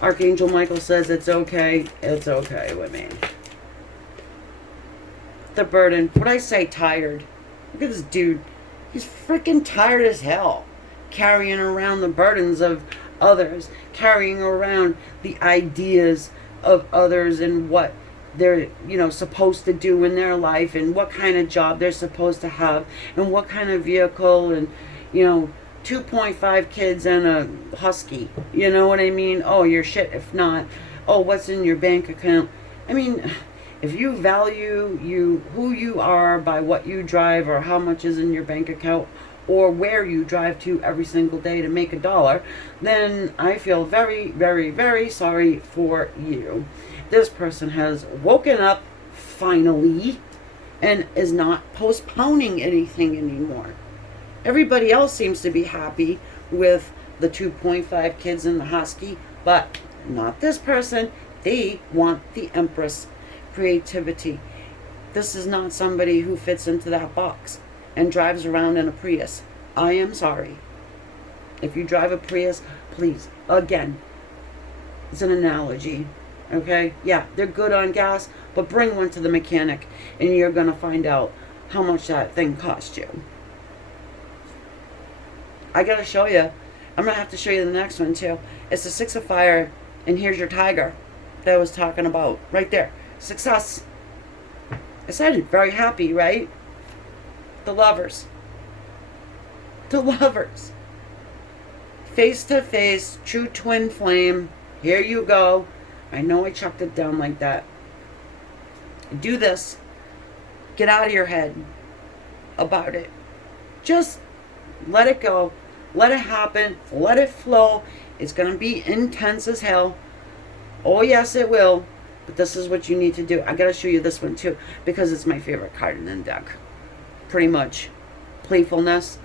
Archangel Michael says it's okay. It's okay with me. The burden. What I say, tired. Look at this dude. He's freaking tired as hell. Carrying around the burdens of others. Carrying around the ideas of others and what they're, supposed to do in their life and what kind of job they're supposed to have and what kind of vehicle and, 2.5 kids and a husky. You know what I mean? Oh, you're shit if not. Oh, what's in your bank account? I mean, if you value who you are by what you drive or how much is in your bank account or where you drive to every single day to make $1, then I feel very, very, very sorry for you. This person has woken up finally and is not postponing anything anymore. Everybody else seems to be happy with the 2.5 kids and the husky, but not this person. They want the Empress creativity. This is not somebody who fits into that box and drives around in a Prius. I am sorry. If you drive a Prius, please, again, it's an analogy, okay? Yeah, they're good on gas, but bring one to the mechanic and you're going to find out how much that thing cost you. I got to show you. I'm going to have to show you the next one too. It's the Six of Fire, and here's your tiger that I was talking about right there. Success. I said it, very happy, right? The Lovers. The Lovers. Face to face, true twin flame. Here you go. I know I chucked it down like that. Do this. Get out of your head about it. Just let it go. Let it happen. Let it flow. It's going to be intense as hell. Oh, yes, it will. But this is what you need to do. I got to show you this one, too, because it's my favorite card in the deck. Pretty much. Playfulness.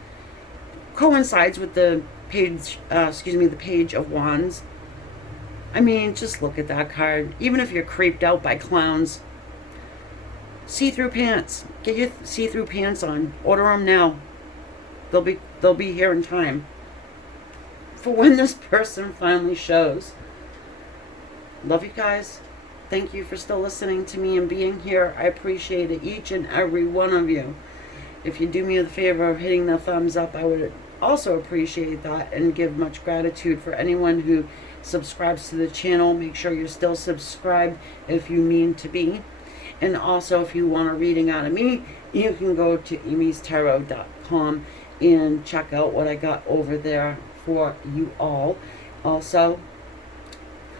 Coincides with the page, the Page of Wands. I mean, just look at that card. Even if you're creeped out by clowns. See-through pants. Get your see-through pants on. Order them now. They'll be here in time for when this person finally shows. Love you guys. Thank you for still listening to me and being here. I appreciate it, each and every one of you. If you do me the favor of hitting the thumbs up, I would also appreciate that, and give much gratitude for anyone who subscribes to the channel. Make sure you're still subscribed if you mean to be. And also, if you want a reading out of me, you can go to amyslovetarot.com and check out what I got over there for you all. Also,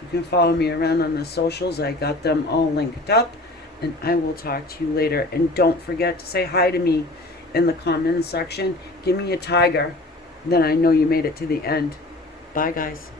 you can follow me around on the socials. I got them all linked up. And I will talk to you later. And don't forget to say hi to me in the comments section. Give me a tiger. Then I know you made it to the end. Bye, guys.